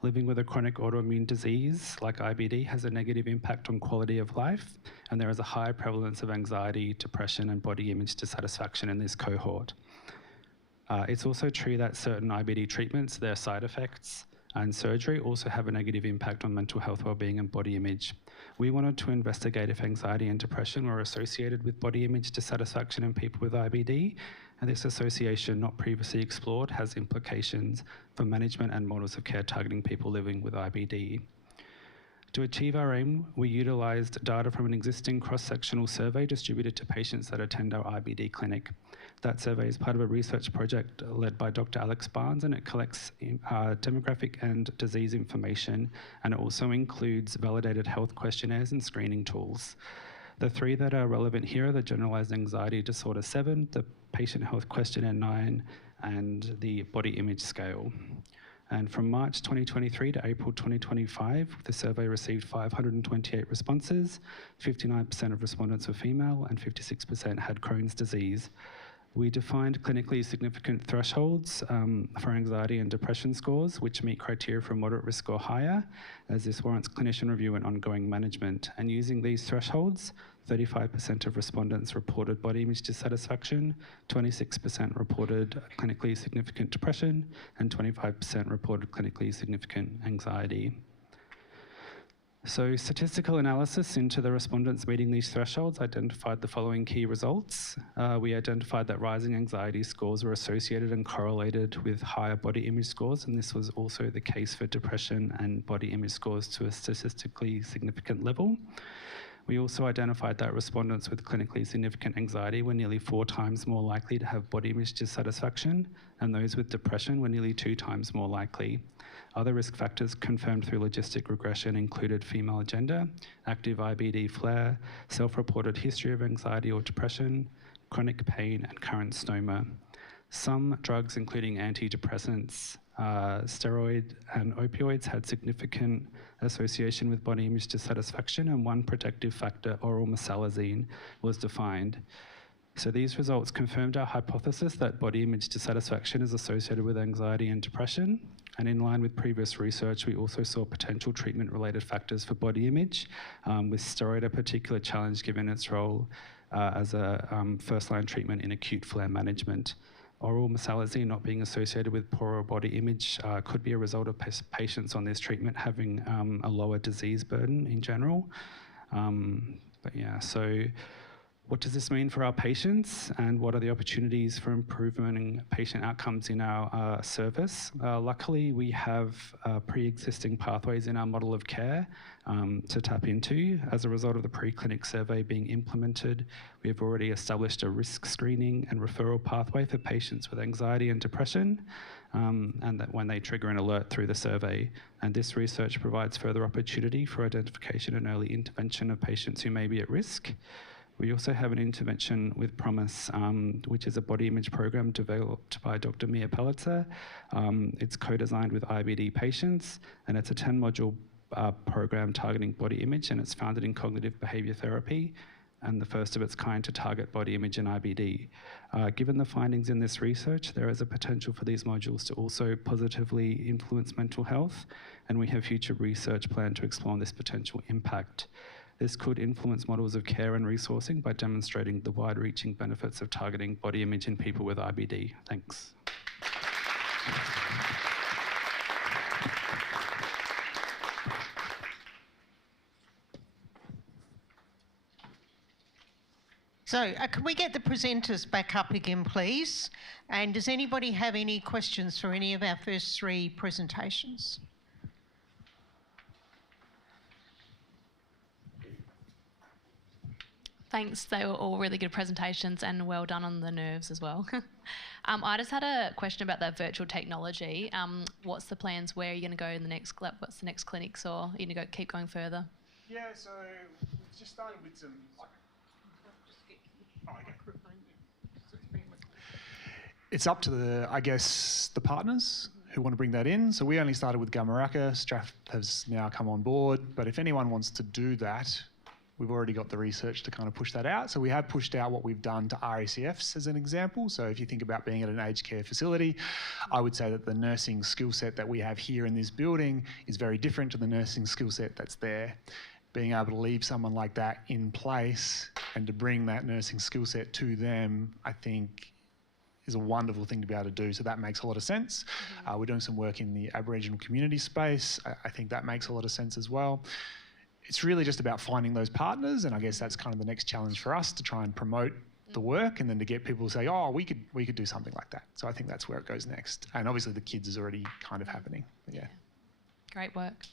Living with a chronic autoimmune disease like IBD has a negative impact on quality of life, and there is a high prevalence of anxiety, depression, and body image dissatisfaction in this cohort. It's also true that certain IBD treatments, their side effects, and surgery also have a negative impact on mental health well-being and body image. We wanted to investigate if anxiety and depression were associated with body image dissatisfaction in people with IBD, and this association, not previously explored, has implications for management and models of care targeting people living with IBD. To achieve our aim, we utilised data from an existing cross-sectional survey distributed to patients that attend our IBD clinic. That survey is part of a research project led by Dr. Alex Barnes, and it collects demographic and disease information, and it also includes validated health questionnaires and screening tools. The 3 that are relevant here are the Generalised Anxiety Disorder 7, the Patient Health Questionnaire 9, and the Body Image Scale. And from March 2023 to April 2025, the survey received 528 responses. 59% of respondents were female and 56% had Crohn's disease. We defined clinically significant thresholds for anxiety and depression scores, which meet criteria for moderate risk or higher, as this warrants clinician review and ongoing management. And using these thresholds, 35% of respondents reported body image dissatisfaction, 26% reported clinically significant depression, and 25% reported clinically significant anxiety. So statistical analysis into the respondents meeting these thresholds identified the following key results. We identified that rising anxiety scores were associated and correlated with higher body image scores, and this was also the case for depression and body image scores to a statistically significant level. We also identified that respondents with clinically significant anxiety were nearly 4 times more likely to have body image dissatisfaction, and those with depression were nearly 2 times more likely. Other risk factors confirmed through logistic regression included female gender, active IBD flare, self-reported history of anxiety or depression, chronic pain, and current stoma. Some drugs, including antidepressants, steroid and opioids, had significant association with body image dissatisfaction, and one protective factor, oral mesalazine, was defined. So these results confirmed our hypothesis that body image dissatisfaction is associated with anxiety and depression. And in line with previous research, we also saw potential treatment-related factors for body image, with steroid a particular challenge given its role as a first-line treatment in acute flare management. Oral mesalazine not being associated with poorer body image could be a result of patients on this treatment having a lower disease burden in general. But yeah, so what does this mean for our patients, and what are the opportunities for improving patient outcomes in our service? Luckily, we have pre-existing pathways in our model of care to tap into. As a result of the pre-clinic survey being implemented, we have already established a risk screening and referral pathway for patients with anxiety and depression, and that when they trigger an alert through the survey. And this research provides further opportunity for identification and early intervention of patients who may be at risk. We also have an intervention with Promise, which is a body image program developed by Dr. Mia Pellitzer. It's co-designed with IBD patients, and it's a 10-module program targeting body image, and it's founded in cognitive behaviour therapy, and the first of its kind to target body image in IBD. Given the findings in this research, there is a potential for these modules to also positively influence mental health, and we have future research planned to explore this potential impact. This could influence models of care and resourcing by demonstrating the wide-reaching benefits of targeting body image in people with IBD. Thanks. So, can we get the presenters back up again, please? And does anybody have any questions for any of our first three presentations? Thanks, they were all really good presentations and well done on the nerves as well. I just had a question about that virtual technology. What's the plans? Where are you going to go in the next, what's the next clinics, or are you going to keep going further? Yeah, so we've just started with some... It's up to the, I guess, the partners who want to bring that in. So we only started with Gamaraka. Strath has now come on board, but if anyone wants to do that, we've already got the research to kind of push that out. So we have pushed out what we've done to RACFs as an example. So if you think about being at an aged care facility, I would say that the nursing skill set that we have here in this building is very different to the nursing skill set that's there. Being able to leave someone like that in place and to bring that nursing skill set to them, I think is a wonderful thing to be able to do. So that makes a lot of sense. We're doing some work in the Aboriginal community space. I think that makes a lot of sense as well. It's really just about finding those partners, and I guess that's kind of the next challenge for us, to try and promote the work and then to get people to say, oh, we could do something like that. So I think that's where it goes next. And obviously the kids is already kind of happening. But yeah. Great work.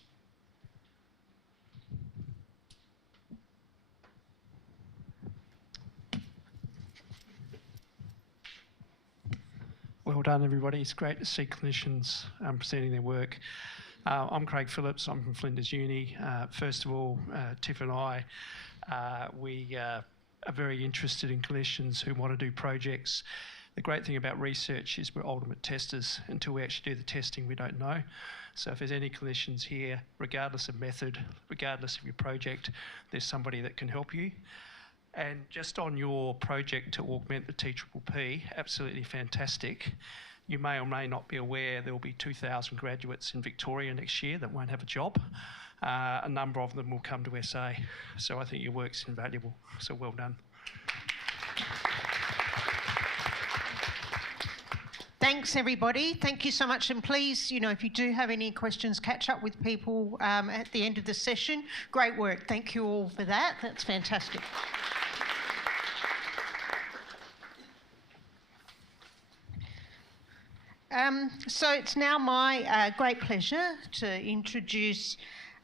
Well done, everybody. It's great to see clinicians presenting their work. I'm Craig Phillips. I'm from Flinders Uni. First of all, Tiff and I, we are very interested in clinicians who want to do projects. The great thing about research is we're ultimate testers. Until we actually do the testing, we don't know. So if there's any clinicians here, regardless of method, regardless of your project, there's somebody that can help you. And just on your project to augment the TPPP, absolutely fantastic. You may or may not be aware there will be 2,000 graduates in Victoria next year that won't have a job. A number of them will come to SA. So I think your work's invaluable. So well done. Thanks, everybody. Thank you so much. And please, if you do have any questions, catch up with people at the end of the session. Great work. Thank you all for that. That's fantastic. So it's now my great pleasure to introduce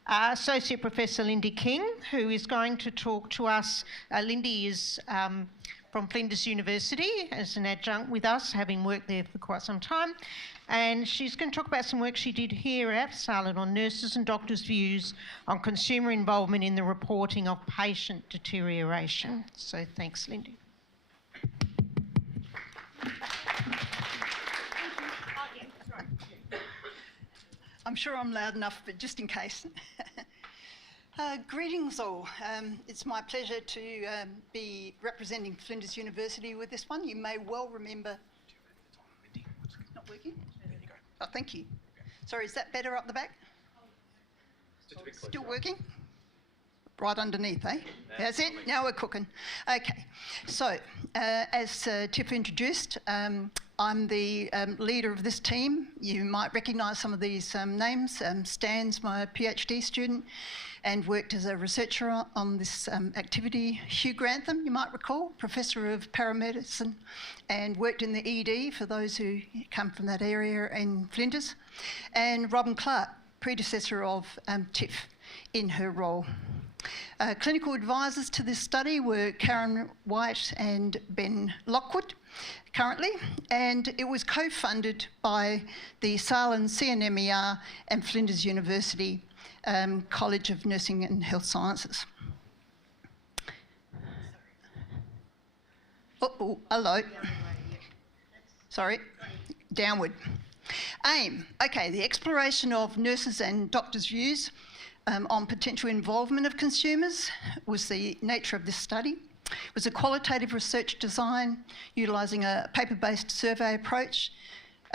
Associate Professor Lindy King, who is going to talk to us. Lindy is from Flinders University as an adjunct with us, having worked there for quite some time. And she's going to talk about some work she did here at SALHN on nurses and doctors' views on consumer involvement in the reporting of patient deterioration. So thanks, Lindy. I'm sure I'm loud enough, but just in case. Greetings all. It's my pleasure to be representing Flinders University with this one. You may well remember... Not working? Oh, thank you. Sorry, is that better up the back? Still working? Right underneath, eh? That's it, now we're cooking. Okay, so as Tiff introduced, I'm the leader of this team. You might recognise some of these names. Stan's my PhD student and worked as a researcher on this activity. Hugh Grantham, you might recall, Professor of Paramedicine, and worked in the ED for those who come from that area in Flinders. And Robin Clark, predecessor of Tiff in her role. Clinical advisors to this study were Karen White and Ben Lockwood currently, and it was co-funded by the SALHN CNMER and Flinders University College of Nursing and Health Sciences. Oh, hello. Sorry, downward. Aim. Okay, the exploration of nurses and doctors' views on potential involvement of consumers was the nature of this study. It was a qualitative research design utilising a paper-based survey approach.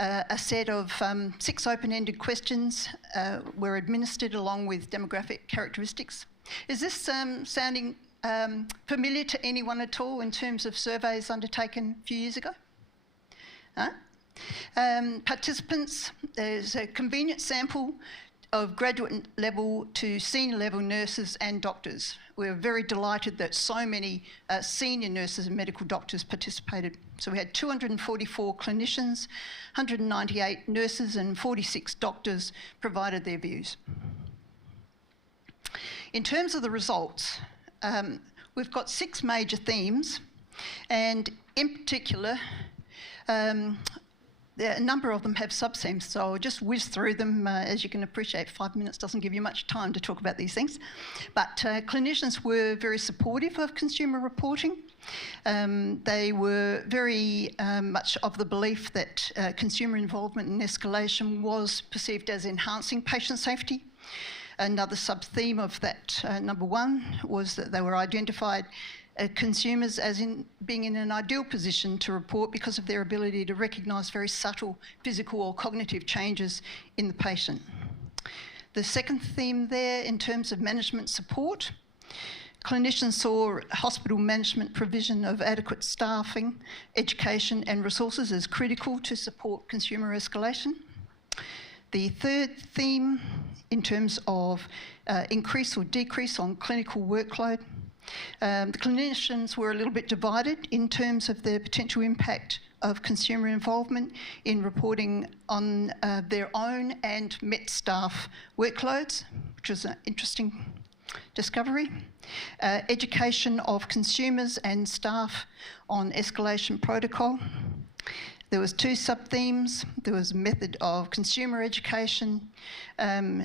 A set of 6 open-ended questions were administered along with demographic characteristics. Is this sounding familiar to anyone at all in terms of surveys undertaken a few years ago? Huh? Participants, there's a convenient sample of graduate level to senior level nurses and doctors. We were very delighted that so many senior nurses and medical doctors participated. So we had 244 clinicians, 198 nurses and 46 doctors provided their views. In terms of the results, we've got 6 major themes, and in particular, a number of them have sub-themes, so I'll just whiz through them. As you can appreciate, 5 minutes doesn't give you much time to talk about these things. But clinicians were very supportive of consumer reporting. They were very much of the belief that consumer involvement and escalation was perceived as enhancing patient safety. Another sub-theme of that, number 1, was that they were identified consumers as being in an ideal position to report because of their ability to recognise very subtle physical or cognitive changes in the patient. The second theme there, in terms of management support, clinicians saw hospital management provision of adequate staffing, education and resources as critical to support consumer escalation. The third theme, in terms of increase or decrease on clinical workload, the clinicians were a little bit divided in terms of the potential impact of consumer involvement in reporting on their own and Met staff workloads, which was an interesting discovery. Education of consumers and staff on escalation protocol. There was 2 sub-themes. There was method of consumer education,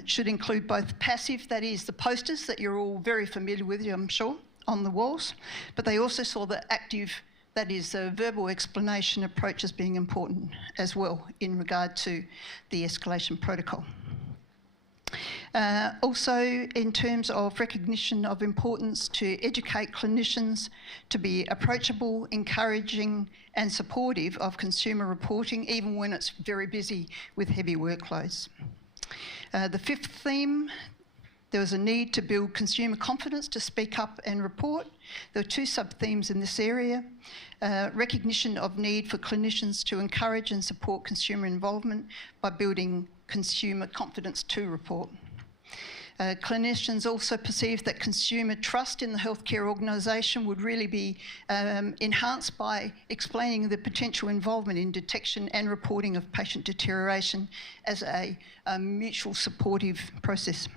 should include both passive, that is the posters that you're all very familiar with, I'm sure, on the walls, but they also saw the active, that is the verbal explanation approach as being important as well in regard to the escalation protocol. Also, in terms of recognition of importance to educate clinicians to be approachable, encouraging and supportive of consumer reporting, even when it's very busy with heavy workloads. The 5th theme, there was a need to build consumer confidence to speak up and report. There were 2 sub-themes in this area. Recognition of need for clinicians to encourage and support consumer involvement by building consumer confidence to report. Clinicians also perceived that consumer trust in the healthcare organisation would really be enhanced by explaining the potential involvement in detection and reporting of patient deterioration as a mutual supportive process.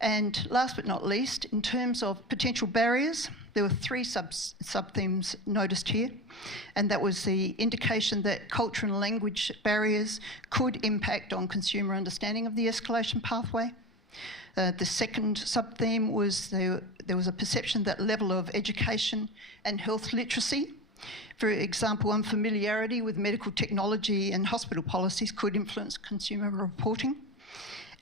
And last but not least, in terms of potential barriers, there were 3 sub-themes noticed here, and that was the indication that culture and language barriers could impact on consumer understanding of the escalation pathway. The second sub-theme was there was a perception that level of education and health literacy, for example, unfamiliarity with medical technology and hospital policies could influence consumer reporting.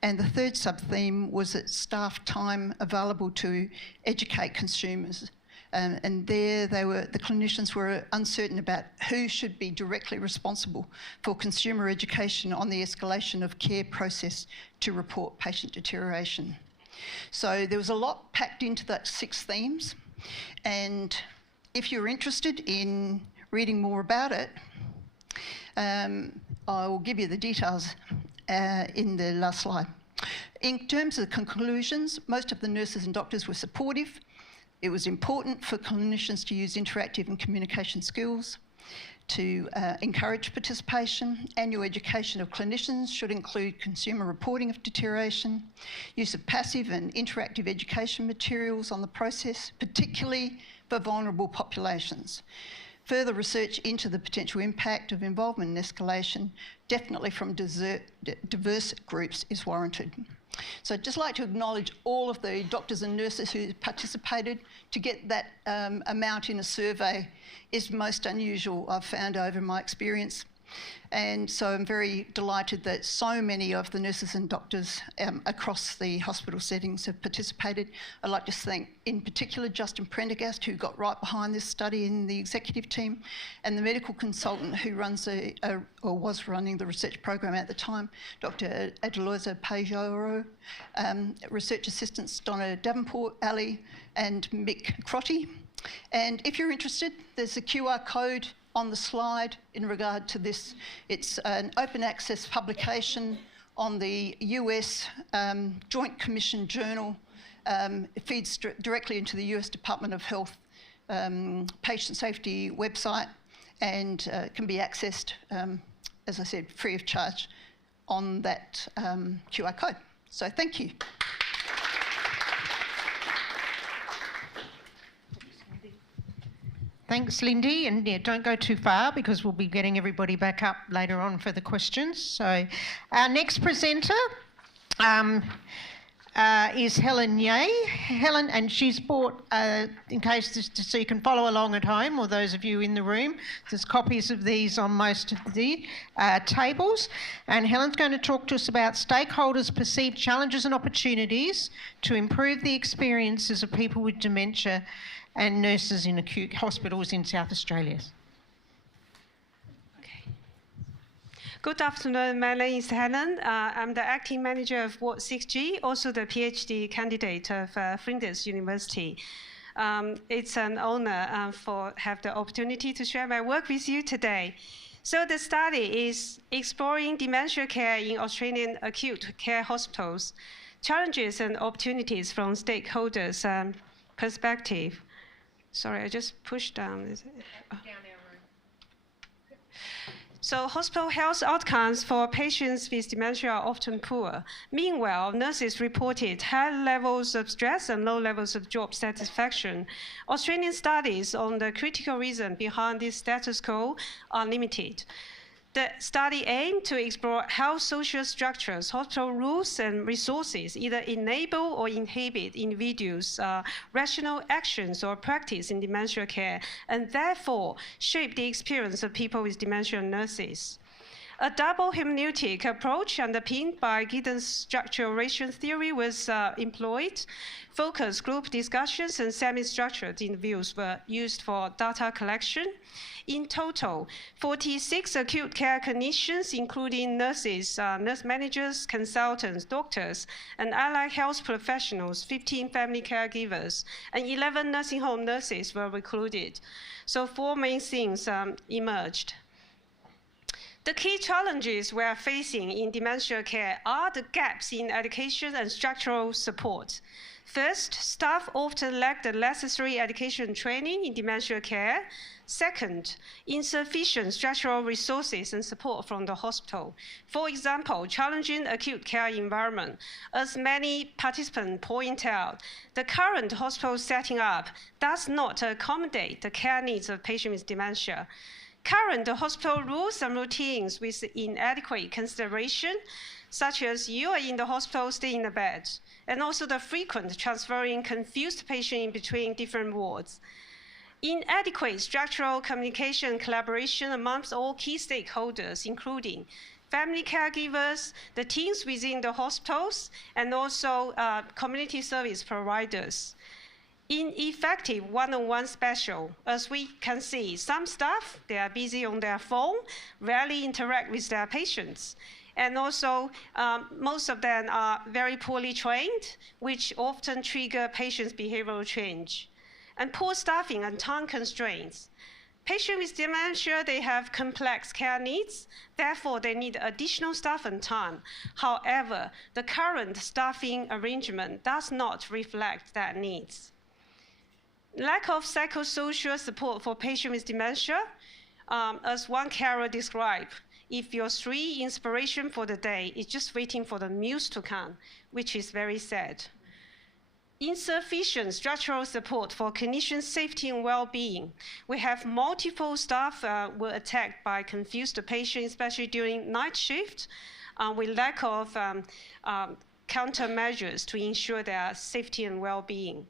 And the third sub-theme was that staff time available to educate consumers. And there the clinicians were uncertain about who should be directly responsible for consumer education on the escalation of care process to report patient deterioration. So there was a lot packed into that 6 themes. And if you're interested in reading more about it, I will give you the details in the last slide. In terms of conclusions, most of the nurses and doctors were supportive. It was important for clinicians to use interactive and communication skills to encourage participation. Annual education of clinicians should include consumer reporting of deterioration, use of passive and interactive education materials on the process, particularly for vulnerable populations. further research into the potential impact of involvement in escalation, definitely from diverse groups, is warranted. So I'd just like to acknowledge all of the doctors and nurses who participated. To get that amount in a survey is most unusual, I've found over my experience. And so I'm very delighted that so many of the nurses and doctors across the hospital settings have participated. I'd like to thank in particular Justin Prendergast, who got right behind this study in the executive team, and the medical consultant who runs or was running the research program at the time, Dr. Adeloza Pajoro, research assistants Donna Davenport, Ali and Mick Crotty. And if you're interested, there's a QR code on the slide in regard to this. It's an open access publication on the US Joint Commission Journal. It feeds directly into the US Department of Health patient safety website and can be accessed, as I said, free of charge on that QR code. So thank you. Thanks, Lindy, and yeah, don't go too far because we'll be getting everybody back up later on for the questions. So our next presenter is Helen Yeh. Helen, and she's brought, in case so you can follow along at home, or those of you in the room, there's copies of these on most of the tables. And Helen's going to talk to us about stakeholders' perceived challenges and opportunities to improve the experiences of people with dementia and nurses in acute hospitals in South Australia. Okay. Good afternoon, my name is Helen. I'm the acting manager of Ward 6G, also the PhD candidate of Flinders University. It's an honor for have the opportunity to share my work with you today. So the study is exploring dementia care in Australian acute care hospitals, challenges and opportunities from stakeholders' perspective. Sorry, I just pushed down. So hospital health outcomes for patients with dementia are often poor. Meanwhile, nurses reported high levels of stress and low levels of job satisfaction. Australian studies on the critical reason behind this status quo are limited. The study aimed to explore how social structures, hospital rules, and resources either enable or inhibit individuals' rational actions or practice in dementia care, and therefore shape the experience of people with dementia nurses. A double hermeneutic approach underpinned by Giddens' structuration theory was employed. Focus group discussions and semi-structured interviews were used for data collection. In total, 46 acute care clinicians, including nurses, nurse managers, consultants, doctors, and allied health professionals, 15 family caregivers, and 11 nursing home nurses were recruited. So 4 main themes emerged. The key challenges we are facing in dementia care are the gaps in education and structural support. First, staff often lack the necessary education training in dementia care. Second, insufficient structural resources and support from the hospital. For example, challenging acute care environment. As many participants point out, the current hospital setting up does not accommodate the care needs of patients with dementia. Current hospital rules and routines with inadequate consideration, such as you are in the hospital, stay in the bed, and also the frequent transferring confused patients in between different wards. Inadequate structural communication and collaboration amongst all key stakeholders, including family caregivers, the teams within the hospitals, and also community service providers. Ineffective one-on-one special. As we can see, some staff, they are busy on their phone, rarely interact with their patients. And also, most of them are very poorly trained, which often trigger patients' behavioral change. And poor staffing and time constraints. Patients with dementia, they have complex care needs, therefore they need additional staff and time. However, the current staffing arrangement does not reflect that needs. Lack of psychosocial support for patients with dementia, as one carer described, if your 3 inspiration for the day is just waiting for the meals to come, which is very sad. insufficient structural support for clinician safety and well-being. We have multiple staff were attacked by confused patients, especially during night shift, with lack of countermeasures to ensure their safety and well-being.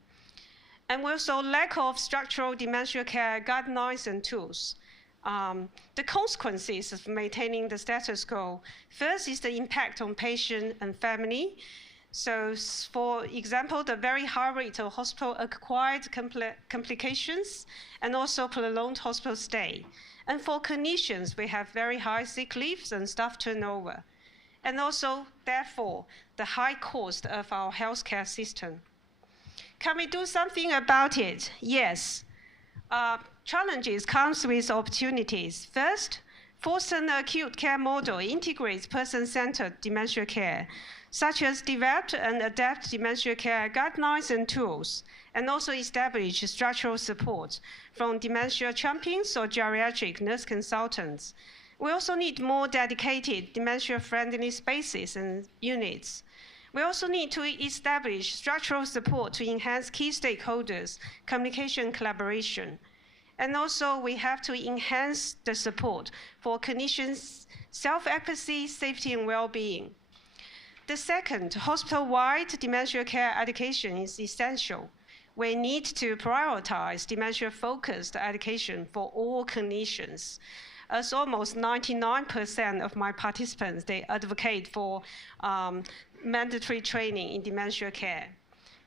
And also lack of structural dementia care guidelines and tools. The consequences of maintaining the status quo. First is the impact on patient and family. So for example, the very high rate of hospital-acquired complications and also prolonged hospital stay. And for clinicians, we have very high sick leaves and staff turnover. And also, therefore, the high cost of our healthcare system. Can we do something about it? Yes. Challenges comes with opportunities. First, foster an acute care model integrates person-centered dementia care, such as develop and adapt dementia care guidelines and tools, and also establish structural support from dementia champions or geriatric nurse consultants. We also need more dedicated dementia-friendly spaces and units. We also need to establish structural support to enhance key stakeholders, communication, and collaboration. And also, we have to enhance the support for clinicians' self-efficacy, safety, and well-being. The second, hospital-wide dementia care education is essential. We need to prioritize dementia-focused education for all clinicians. As almost 99% of my participants, they advocate for mandatory training in dementia care.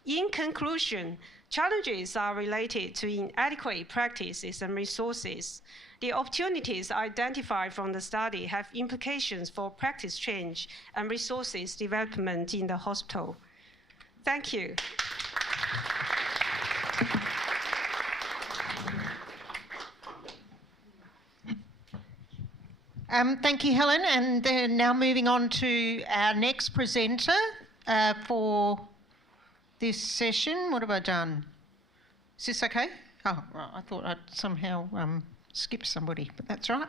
In conclusion, challenges are related to inadequate practices and resources. The opportunities identified from the study have implications for practice change and resources development in the hospital. Thank you. Thank you, Helen. And then now moving on to our next presenter for this session. What have I done? Is this okay? Oh, right. I thought I'd somehow skipped somebody, but that's right.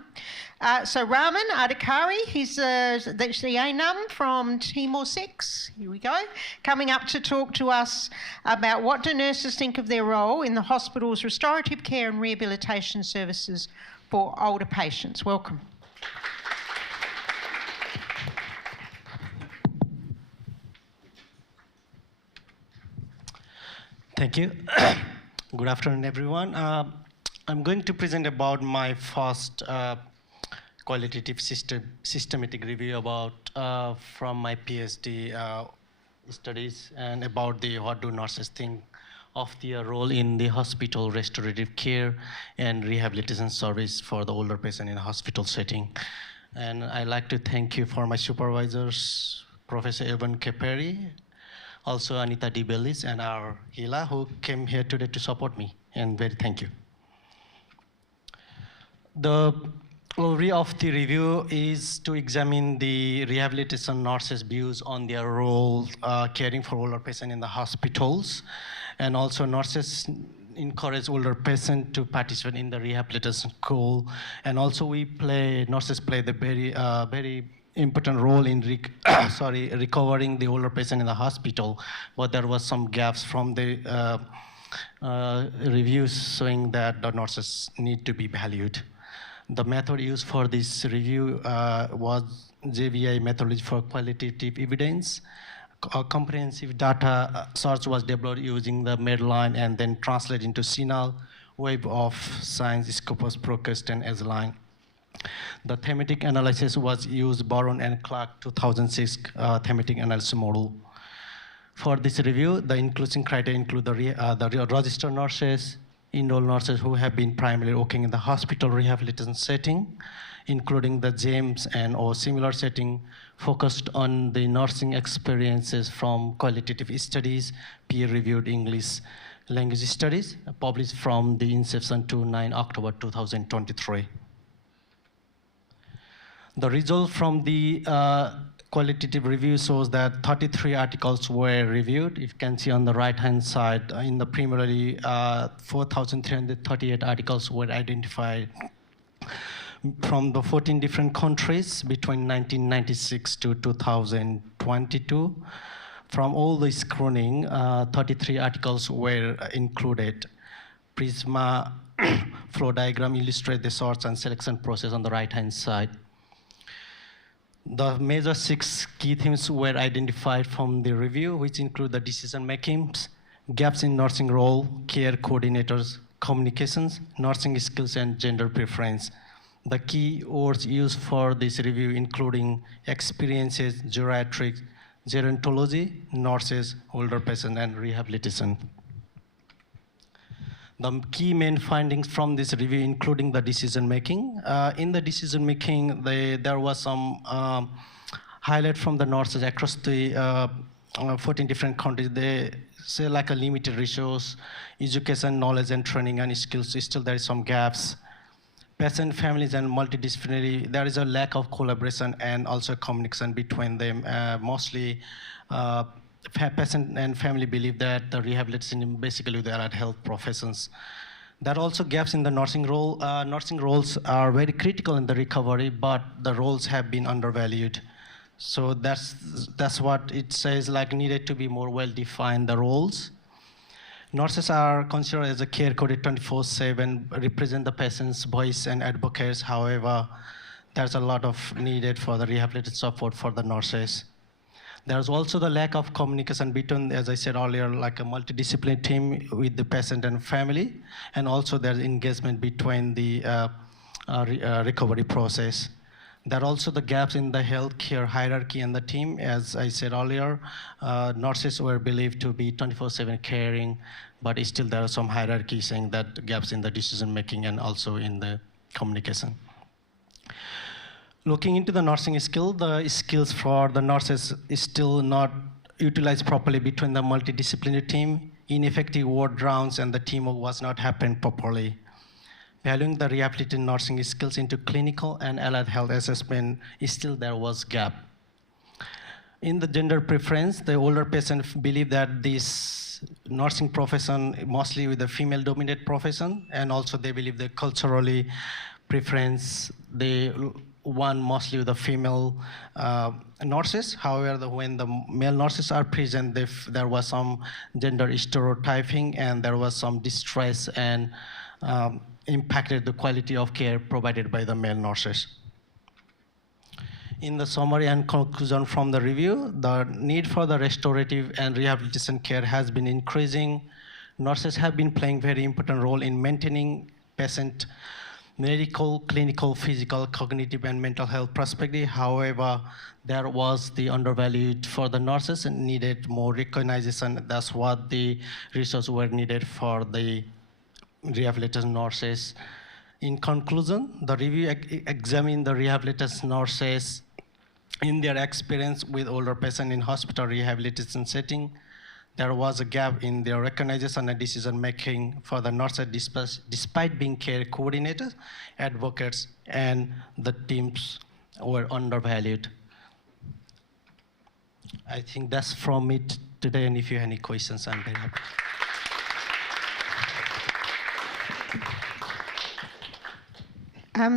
So Raman Adhikari, he's the ANUM from Timor-6. Here we go. Coming up to talk to us about what do nurses think of their role in the hospital's restorative care and rehabilitation services for older patients. Welcome. Thank you. Good afternoon, everyone. I'm going to present about my first qualitative systematic review about from my PhD studies and about what do nurses think of their role in the hospital restorative care and rehabilitation service for the older patient in a hospital setting. And I'd like to thank you for my supervisors, Professor Evan Enquiry, also Anita DeBellis and our Hila, who came here today to support me, and very thank you. The overview of the review is to examine the rehabilitation nurses' views on their role caring for older patients in the hospitals, and also nurses encourage older patients to participate in the rehabilitation goal, and also nurses play the very important role in recovering the older patient in the hospital, but there was some gaps from the reviews showing that the nurses need to be valued. The method used for this review was JVI methodology for qualitative evidence. A comprehensive data search was developed using the Medline and then translated into CINAHL, Web of Science, Scopus, Procust, and SALHN. The thematic analysis was used Baron and Clark 2006 thematic analysis model. For this review, the inclusion criteria include the registered nurses, enrolled nurses who have been primarily working in the hospital rehabilitation setting, including the GEMS and or similar setting, focused on the nursing experiences from qualitative studies, peer-reviewed English language studies, published from the inception to 9 October 2023. The result from the qualitative review shows that 33 articles were reviewed. You can see on the right-hand side, in the primarily 4,338 articles were identified from the 14 different countries between 1996 to 2022. From all the screening, 33 articles were included. Prisma flow diagram illustrates the search and selection process on the right-hand side. The major 6 key themes were identified from the review, which include the decision making, gaps in nursing role, care coordinators, communications, nursing skills, and gender preference. The key words used for this review including experiences, geriatrics, gerontology, nurses, older patients, and rehabilitation. The key main findings from this review, including the decision making. In the decision making, there was some highlight from the nurses across the 14 different countries. They say like a limited resource, education, knowledge, and training and skills. Still, there is some gaps. Patient families and multidisciplinary, there is a lack of collaboration and also communication between them. Mostly, patient and family believe that the rehabilitation basically they are health professions. There are also gaps in the nursing role. Nursing roles are very critical in the recovery, but the roles have been undervalued. So that's what it says, like needed to be more well-defined, the roles. Nurses are considered as a care coded 24/7, represent the patient's voice and advocates. However, there's a lot of needed for the rehabilitation support for the nurses. There's also the lack of communication between, as I said earlier, like a multidisciplinary team with the patient and family, and also there's engagement between the recovery process. There are also the gaps in the healthcare hierarchy and the team. As I said earlier, nurses were believed to be 24/7 caring, but still there are some hierarchy saying that gaps in the decision making and also in the communication. Looking into the nursing skill, the skills for the nurses is still not utilized properly between the multidisciplinary team. Ineffective ward rounds and the teamwork was not happening properly. Valuing the rehabilitative nursing skills into clinical and allied health assessment, still there was gap. In the gender preference, the older patients believe that this nursing profession mostly with the female-dominated profession, and also they believe the culturally preference, they want mostly with the female nurses. However, when the male nurses are present, there was some gender stereotyping and there was some distress and impacted the quality of care provided by the male nurses. In the summary and conclusion from the review, the need for the restorative and rehabilitation care has been increasing. Nurses have been playing very important role in maintaining patient medical, clinical, physical, cognitive, and mental health perspective. However, there was the undervalued for the nurses and needed more recognition. That's what the resources were needed for the rehabilitation nurses. In conclusion, the review examined the rehabilitation nurses in their experience with older patients in hospital rehabilitation setting. There was a gap in their recognition and decision making for the nurses despite being care coordinators, advocates, and the teams were undervalued. I think that's from me today, and if you have any questions, I'm very happy.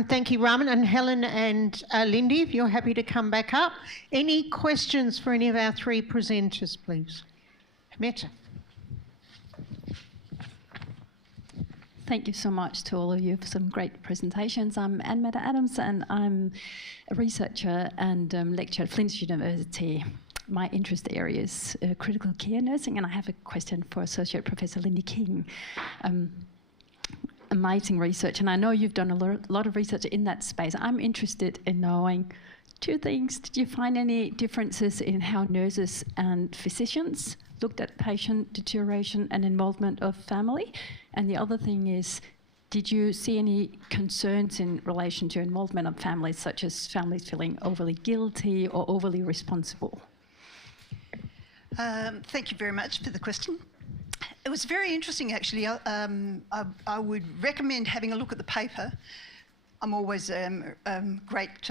Thank you, Raman, and Helen and Lindy, if you're happy to come back up. Any questions for any of our 3 presenters, please? Meta. Thank you so much to all of you for some great presentations. I'm Anne Meta Adams, and I'm a researcher and lecturer at Flinders University. My interest area is critical care nursing, and I have a question for Associate Professor Lindy King. Amazing research, and I know you've done a lot of research in that space. I'm interested in knowing 2 things. Did you find any differences in how nurses and physicians looked at patient deterioration and involvement of family? And the other thing is, did you see any concerns in relation to involvement of families, such as families feeling overly guilty or overly responsible? Thank you very much for the question. It was very interesting, actually. I would recommend having a look at the paper. I'm always a great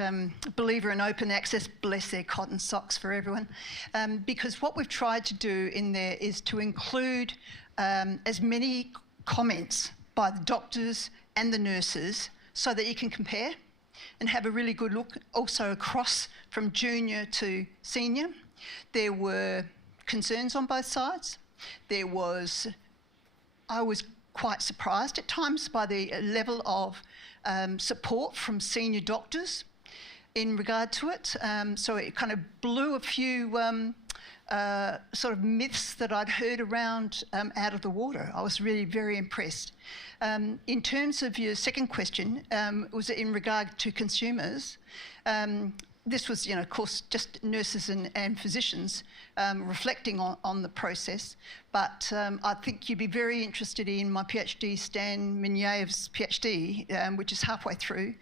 believer in open access, bless their cotton socks for everyone, because what we've tried to do in there is to include as many comments by the doctors and the nurses so that you can compare and have a really good look also across from junior to senior. There were concerns on both sides. I was quite surprised at times by the level of support from senior doctors in regard to it. So it kind of blew a few sort of myths that I'd heard around out of the water. I was really very impressed. In terms of your second question, was it in regard to consumers? This was, of course, just nurses and physicians reflecting on the process. But I think you'd be very interested in my PhD, Stan Minyaev's PhD, which is halfway through,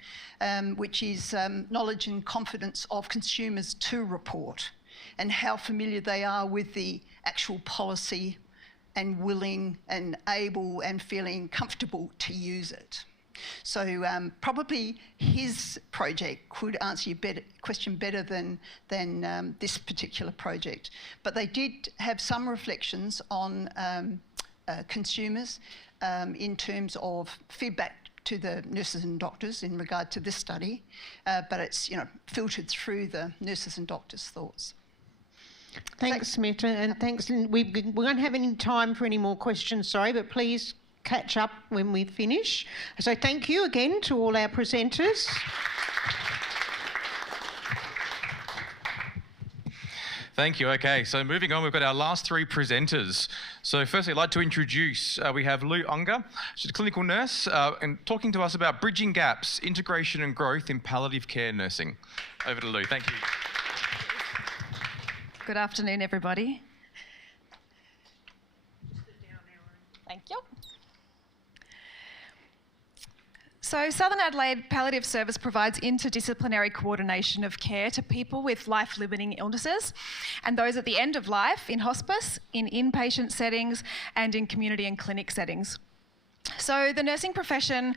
which is knowledge and confidence of consumers to report, and how familiar they are with the actual policy and willing and able and feeling comfortable to use it. So probably his project could answer your question better than this particular project. But they did have some reflections on consumers in terms of feedback to the nurses and doctors in regard to this study, but it's filtered through the nurses and doctors' thoughts. Thanks, Meta, and thanks. We won't have any time for any more questions, sorry, but please catch up when we finish. So thank you again to all our presenters. Thank you. Okay, so moving on, we've got our last three presenters. So firstly, I'd like to introduce, we have Lou Unger. She's a clinical nurse and talking to us about bridging gaps, integration and growth in palliative care nursing. Over to Lou. Thank you. Good afternoon, everybody. Thank you. So Southern Adelaide Palliative Service provides interdisciplinary coordination of care to people with life-limiting illnesses and those at the end of life in hospice, in inpatient settings and in community and clinic settings. So the nursing profession,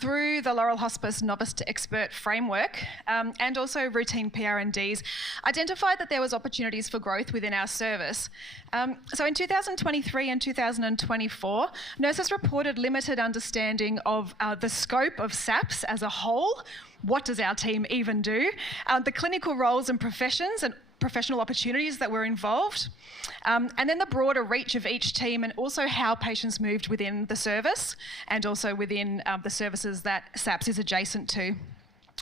through the Laurel Hospice Novice to Expert framework and also routine PRNDs, identified that there was opportunities for growth within our service. So in 2023 and 2024, nurses reported limited understanding of the scope of SAPS as a whole. What does our team even do? The clinical roles and professions and professional opportunities that were involved, and then the broader reach of each team and also how patients moved within the service and also within the services that SAPS is adjacent to.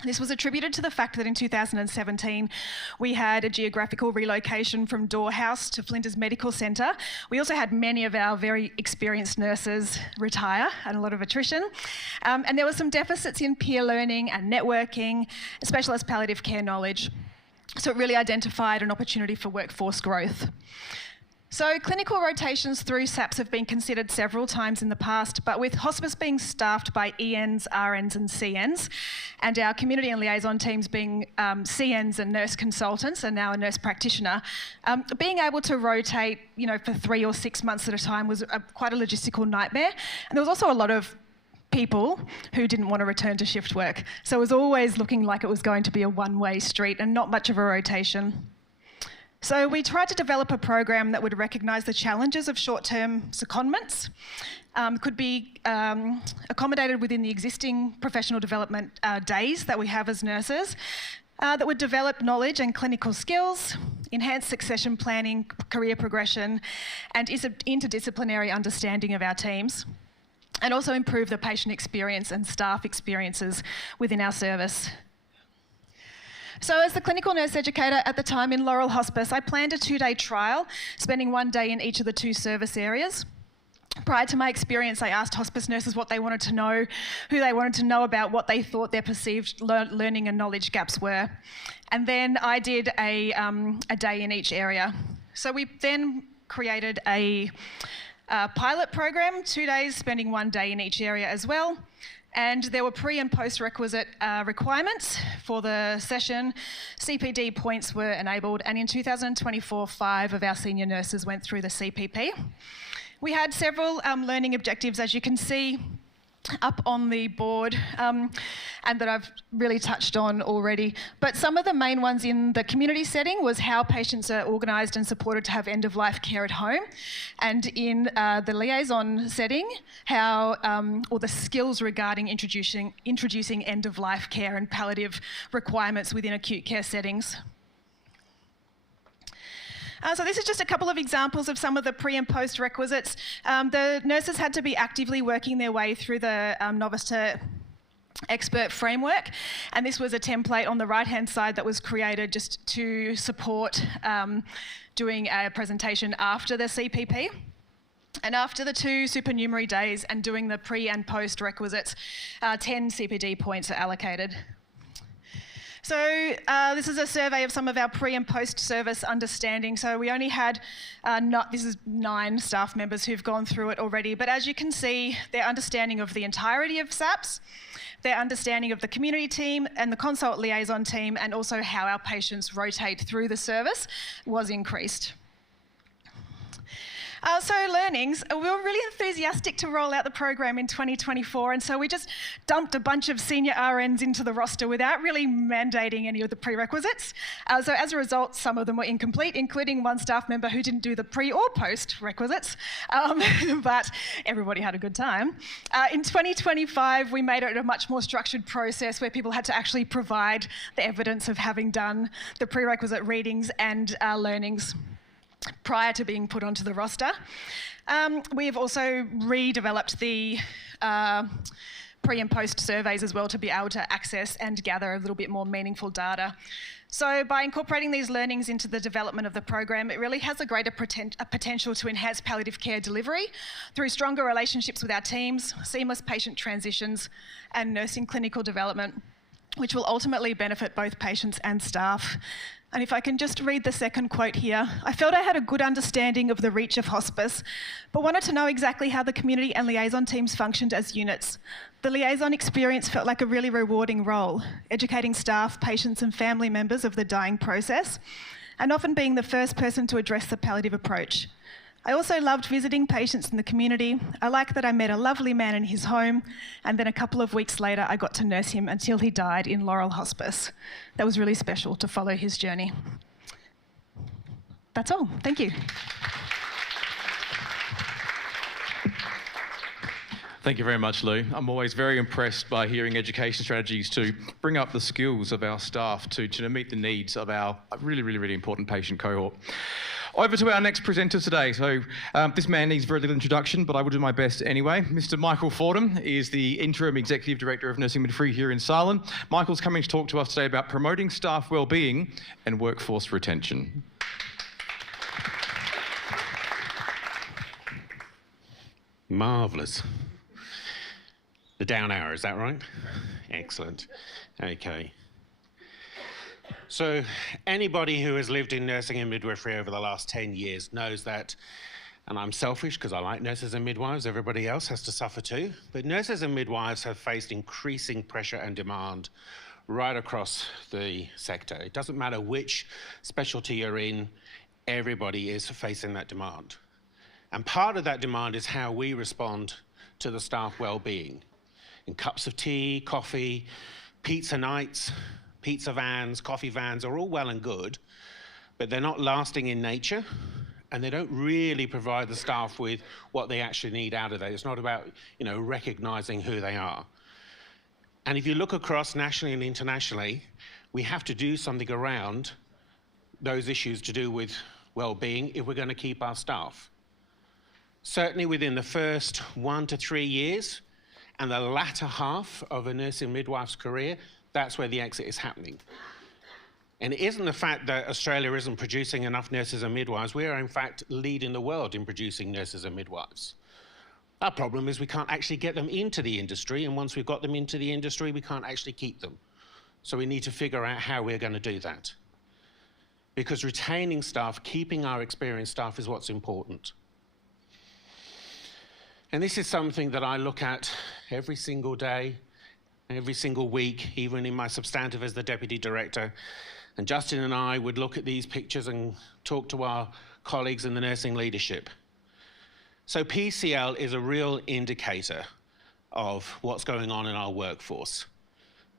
This was attributed to the fact that in 2017 we had a geographical relocation from Door House to Flinders Medical Centre. We also had many of our very experienced nurses retire and a lot of attrition. And there were some deficits in peer learning and networking, specialist palliative care knowledge. So it really identified an opportunity for workforce growth. So clinical rotations through SAPS have been considered several times in the past, but with hospice being staffed by ENs, RNs and CNs, and our community and liaison teams being CNs and nurse consultants and now a nurse practitioner, being able to rotate for 3 or 6 months at a time was quite a logistical nightmare. And there was also a lot of people who didn't want to return to shift work. So it was always looking like it was going to be a one-way street and not much of a rotation. So we tried to develop a program that would recognise the challenges of short-term secondments, could be accommodated within the existing professional development days that we have as nurses, that would develop knowledge and clinical skills, enhance succession planning, career progression, and interdisciplinary understanding of our teams, and also improve the patient experience and staff experiences within our service. So as the clinical nurse educator at the time in Laurel Hospice, I planned a 2-day trial, spending 1 day in each of the 2 service areas. Prior to my experience, I asked hospice nurses what they wanted to know, who they wanted to know about, what they thought their perceived learning and knowledge gaps were. And then I did a day in each area. So we then created a pilot program, 2 days, spending 1 day in each area as well. And there were pre and post-requisite requirements for the session. CPD points were enabled, and in 2024, 5 of our senior nurses went through the CPP. We had several learning objectives, as you can see up on the board, and that I've really touched on already. But some of the main ones in the community setting was how patients are organised and supported to have end-of-life care at home. And in the liaison setting, how, or the skills regarding introducing end-of-life care and palliative requirements within acute care settings. So this is just a couple of examples of some of the pre and post requisites. The nurses had to be actively working their way through the novice to expert framework, and this was a template on the right-hand side that was created just to support doing a presentation after the CPP. And after the 2 supernumerary days and doing the pre and post requisites, 10 CPD points are allocated. So this is a survey of some of our pre and post service understanding. So we only had, this is 9 staff members who've gone through it already, but as you can see, their understanding of the entirety of SAPS, their understanding of the community team and the consult liaison team, and also how our patients rotate through the service was increased. So learnings, we were really enthusiastic to roll out the program in 2024, and so we just dumped a bunch of senior RNs into the roster without really mandating any of the prerequisites. So as a result, some of them were incomplete, including one staff member who didn't do the pre or post requisites, but everybody had a good time. In 2025, we made it a much more structured process where people had to actually provide the evidence of having done the prerequisite readings and learnings prior to being put onto the roster. We have also redeveloped the pre and post surveys as well to be able to access and gather a little bit more meaningful data. So by incorporating these learnings into the development of the program, it really has a greater potential to enhance palliative care delivery through stronger relationships with our teams, seamless patient transitions, and nursing clinical development, which will ultimately benefit both patients and staff. And if I can just read the second quote here, I felt I had a good understanding of the reach of hospice, but wanted to know exactly how the community and liaison teams functioned as units. The liaison experience felt like a really rewarding role, educating staff, patients and family members of the dying process, and often being the first person to address the palliative approach. I also loved visiting patients in the community. I like that I met a lovely man in his home, and then a couple of weeks later I got to nurse him until he died in Laurel Hospice. That was really special to follow his journey. That's all. Thank you. Thank you very much, Lou. I'm always very impressed by hearing education strategies to bring up the skills of our staff to meet the needs of our really important patient cohort. Over to our next presenter today. So this man needs very little introduction, but I will do my best anyway. Mr. Michael Fordham is the Interim Executive Director of Nursing Midwifery here in SALHN. Michael's coming to talk to us today about promoting staff wellbeing and workforce retention. Marvellous. The down hour, is that right? Excellent. Okay. So anybody who has lived in nursing and midwifery over the last 10 years knows that, and I'm selfish because I like nurses and midwives, everybody else has to suffer too, but nurses and midwives have faced increasing pressure and demand right across the sector. It doesn't matter which specialty you're in, everybody is facing that demand. And part of that demand is how we respond to the staff well-being. In cups of tea, coffee, pizza nights, pizza vans, coffee vans are all well and good, but they're not lasting in nature, and they don't really provide the staff with what they actually need out of it. It's not about, recognizing who they are. And if you look across nationally and internationally, we have to do something around those issues to do with well-being if we're going to keep our staff. Certainly within the first 1 to 3 years and the latter half of a nursing midwife's career, that's where the exit is happening. And it isn't the fact that Australia isn't producing enough nurses and midwives. We are, in fact, leading the world in producing nurses and midwives. Our problem is we can't actually get them into the industry, and once we've got them into the industry, we can't actually keep them. So we need to figure out how we're going to do that. Because retaining staff, keeping our experienced staff is what's important. And this is something that I look at every single day, every single week, even in my substantive as the Deputy Director. And Justin and I would look at these pictures and talk to our colleagues in the nursing leadership. So PCL is a real indicator of what's going on in our workforce.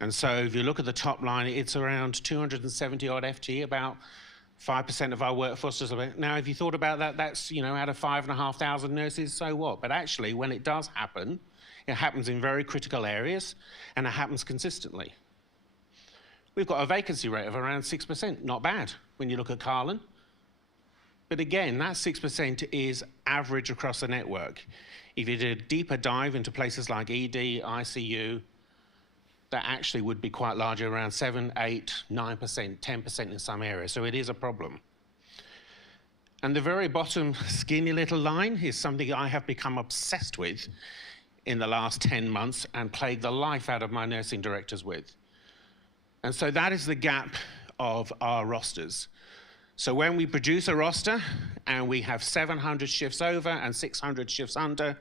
And so if you look at the top line, it's around 270 odd FTE, about 5% of our workforce is about. Now, if you thought about that, that's, out of 5,500 nurses, so what? But actually, when it does happen, it happens in very critical areas, and it happens consistently. We've got a vacancy rate of around 6%, not bad when you look at Carlin. But again, that 6% is average across the network. If you did a deeper dive into places like ED, ICU, that actually would be quite large, around 7, 8, 9%, 10% in some areas. So it is a problem. And the very bottom skinny little line is something I have become obsessed with in the last 10 months and plagued the life out of my nursing directors with. And so that is the gap of our rosters. So when we produce a roster and we have 700 shifts over and 600 shifts under,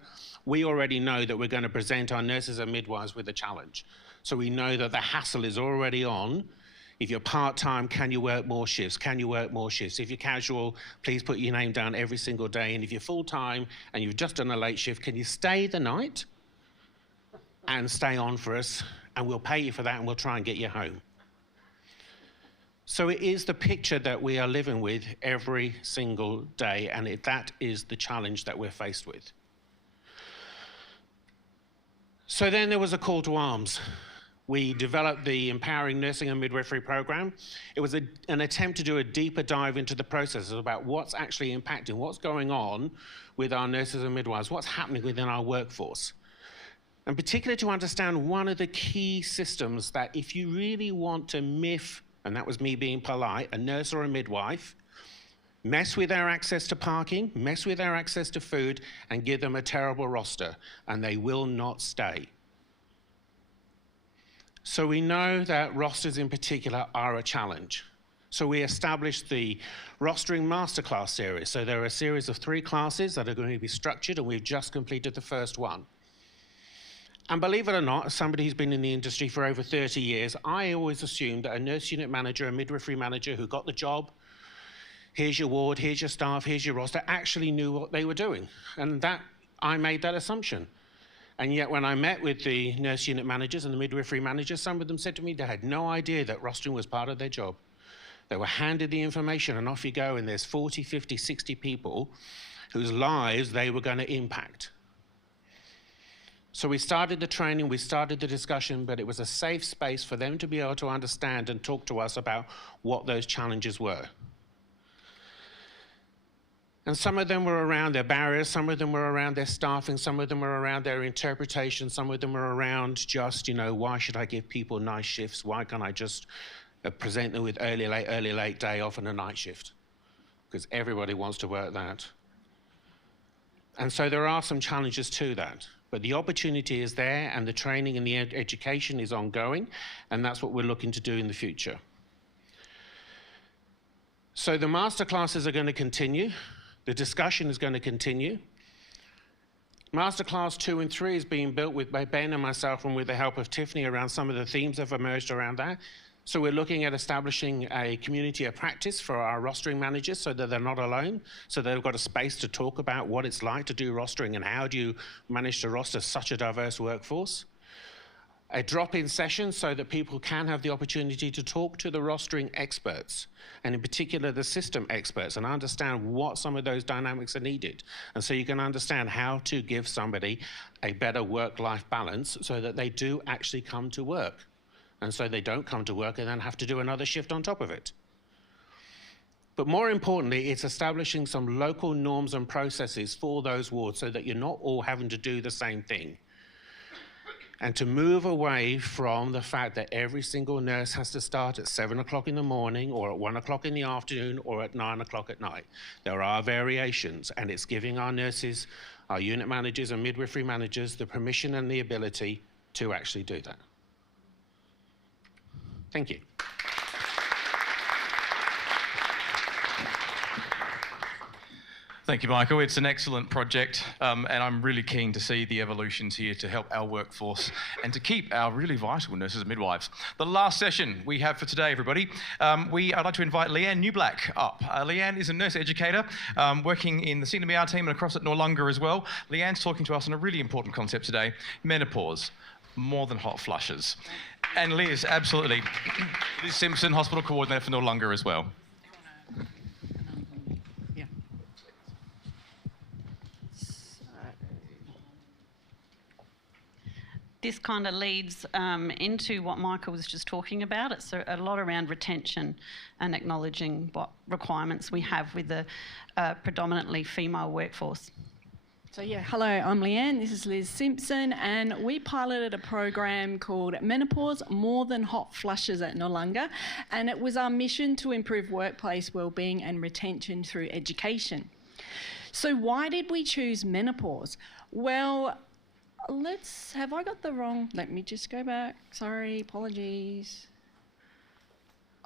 we already know that we're going to present our nurses and midwives with a challenge. So we know that the hassle is already on. If you're part-time, can you work more shifts? Can you work more shifts? If you're casual, please put your name down every single day. And if you're full-time and you've just done a late shift, can you stay the night and stay on for us? And we'll pay you for that and we'll try and get you home. So it is the picture that we are living with every single day, and that is the challenge that we're faced with. So then there was a call to arms. We developed the Empowering Nursing and Midwifery program. It was an attempt to do a deeper dive into the processes about what's actually impacting, what's going on with our nurses and midwives, what's happening within our workforce. And particularly to understand one of the key systems that if you really want to miff, and that was me being polite, a nurse or a midwife, mess with their access to parking, mess with their access to food, and give them a terrible roster, and they will not stay. So we know that rosters in particular are a challenge. So we established the Rostering Masterclass series. So there are a series of 3 classes that are going to be structured, and we've just completed the first one. And believe it or not, as somebody who's been in the industry for over 30 years, I always assumed that a nurse unit manager, a midwifery manager who got the job, here's your ward, here's your staff, here's your roster, actually knew what they were doing. And I made that assumption. And yet when I met with the nurse unit managers and the midwifery managers, some of them said to me they had no idea that rostering was part of their job. They were handed the information and off you go, and there's 40, 50, 60 people whose lives they were going to impact. So we started the training, we started the discussion, but it was a safe space for them to be able to understand and talk to us about what those challenges were. And some of them were around their barriers, some of them were around their staffing, some of them were around their interpretation, some of them were around just, why should I give people night shifts? Why can't I just present them with early, late day off and a night shift? Because everybody wants to work that. And so there are some challenges to that. But the opportunity is there, and the training and the education is ongoing, and that's what we're looking to do in the future. So the masterclasses are going to continue. The discussion is going to continue. Masterclass 2 and 3 is being built by Ben and myself, and with the help of Tiffany around some of the themes that have emerged around that. So we're looking at establishing a community of practice for our rostering managers so that they're not alone, so they've got a space to talk about what it's like to do rostering and how do you manage to roster such a diverse workforce. A drop-in session so that people can have the opportunity to talk to the rostering experts, and in particular the system experts, and understand what some of those dynamics are needed. And so you can understand how to give somebody a better work-life balance so that they do actually come to work. And so they don't come to work and then have to do another shift on top of it. But more importantly, it's establishing some local norms and processes for those wards so that you're not all having to do the same thing. And to move away from the fact that every single nurse has to start at 7 o'clock in the morning or at 1 o'clock in the afternoon or at 9 o'clock at night. There are variations, and it's giving our nurses, our unit managers and midwifery managers the permission and the ability to actually do that. Thank you. Thank you, Michael. It's an excellent project, and I'm really keen to see the evolutions here to help our workforce and to keep our really vital nurses and midwives. The last session we have for today, everybody, I'd like to invite Leanne Newblack up. Leanne is a nurse educator working in the CMR team and across at Noarlunga as well. Leanne's talking to us on a really important concept today, menopause, more than hot flushes. And Liz, absolutely. Liz Simpson, hospital coordinator for Noarlunga as well. this kind of leads into what Michael was just talking about. It's a lot around retention and acknowledging what requirements we have with the predominantly female workforce. So yeah, hello, I'm Leanne, this is Liz Simpson, and we piloted a program called Menopause More Than Hot Flushes at Noarlunga, and it was our mission to improve workplace wellbeing and retention through education. So why did we choose menopause? Well, have I got the wrong, let me just go back, sorry, apologies.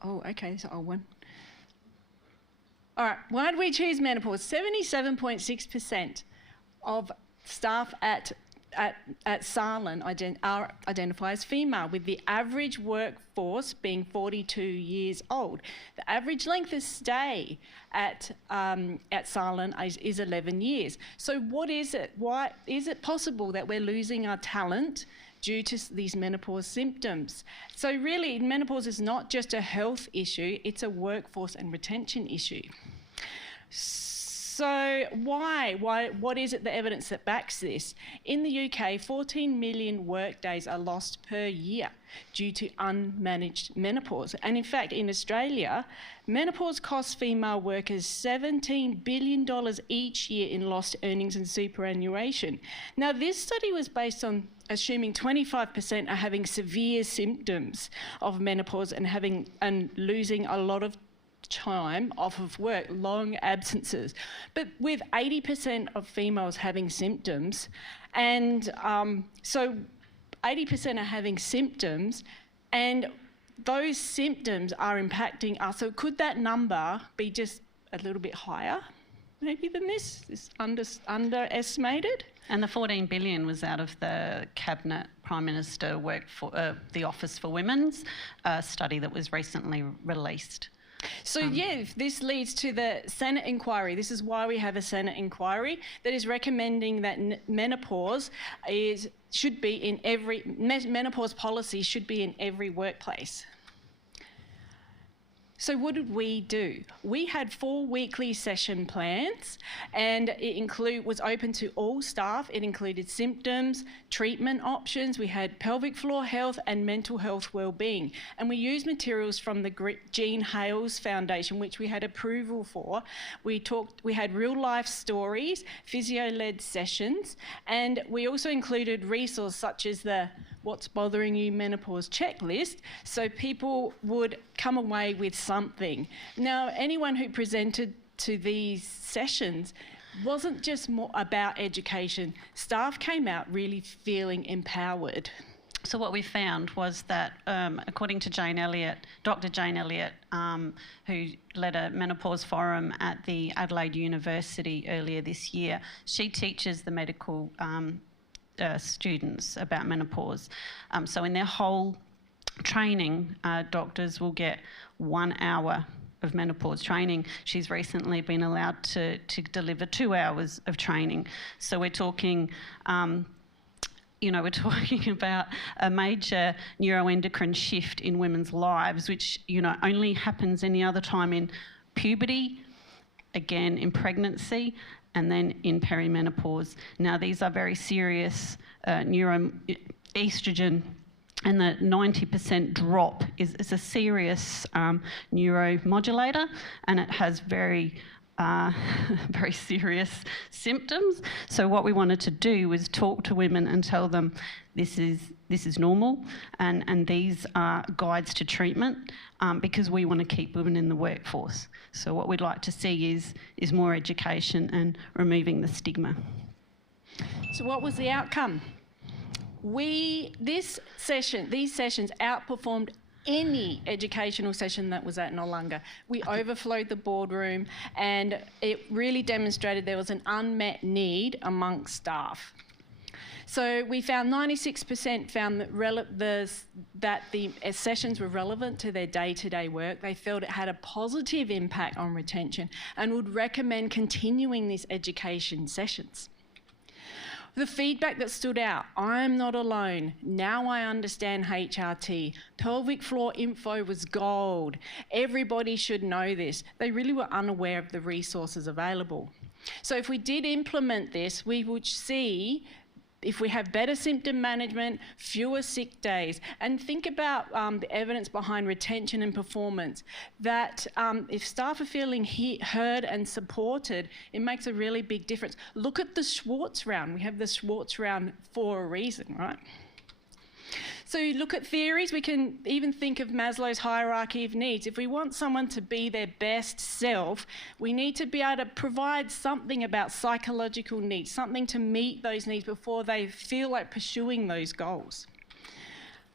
Oh, okay, so one. All right, why did we choose menopause? 77.6% of staff at SALHN identify as female, with the average workforce being 42 years old. The average length of stay at SALHN is 11 years. So what is it? Why is it possible that we're losing our talent due to these menopause symptoms? So really, menopause is not just a health issue, it's a workforce and retention issue. So what is it, the evidence that backs this? In the UK, 14 million work days are lost per year due to unmanaged menopause. And in fact, in Australia, menopause costs female workers $17 billion each year in lost earnings and superannuation. Now, this study was based on assuming 25% are having severe symptoms of menopause and losing a lot of time off of work, long absences. But with 80% of females having symptoms, and so 80% are having symptoms, and those symptoms are impacting us. So could that number be just a little bit higher maybe than this? Is underestimated? And the 14 billion was out of the Cabinet Prime Minister the Office for Women's study that was recently released. So yeah, this leads to the Senate inquiry. This is why we have a Senate inquiry that is recommending that menopause menopause policy should be in every workplace. So what did we do? We had 4 weekly session plans, and it was open to all staff. It included symptoms, treatment options. We had pelvic floor health and mental health wellbeing. And we used materials from the Jean Hales Foundation, which we had approval for. We had real life stories, physio-led sessions, and we also included resources such as the What's Bothering You menopause checklist, so people would come away with something. Now, anyone who presented to these sessions wasn't just more about education. Staff came out really feeling empowered. So what we found was that, according to Dr. Jane Elliott, who led a menopause forum at the Adelaide University earlier this year, she teaches the medical students about menopause. So in their whole training, doctors will get 1 hour of menopause training. She's recently been allowed to deliver 2 hours of training. So we're talking, we're talking about a major neuroendocrine shift in women's lives, which, only happens any other time in puberty, again in pregnancy, and then in perimenopause. Now, these are very serious estrogen, and the 90% drop is a serious neuromodulator, and it has very serious symptoms. So what we wanted to do was talk to women and tell them this is normal, and these are guides to treatment, because we want to keep women in the workforce. So what we'd like to see is more education and removing the stigma. So what was the outcome? These sessions outperformed any educational session that was at Noarlunga. We overflowed the boardroom, and it really demonstrated there was an unmet need amongst staff. So we found 96% found that the sessions were relevant to their day-to-day work. They felt it had a positive impact on retention and would recommend continuing these education sessions. The feedback that stood out: I'm not alone. Now I understand HRT. Pelvic floor info was gold. Everybody should know this. They really were unaware of the resources available. So if we did implement this, we would see if we have better symptom management, fewer sick days, and think about the evidence behind retention and performance, that if staff are feeling heard and supported, it makes a really big difference. Look at the Schwartz round. We have the Schwartz round for a reason, right? So you look at theories, we can even think of Maslow's hierarchy of needs. If we want someone to be their best self, we need to be able to provide something about psychological needs, something to meet those needs before they feel like pursuing those goals.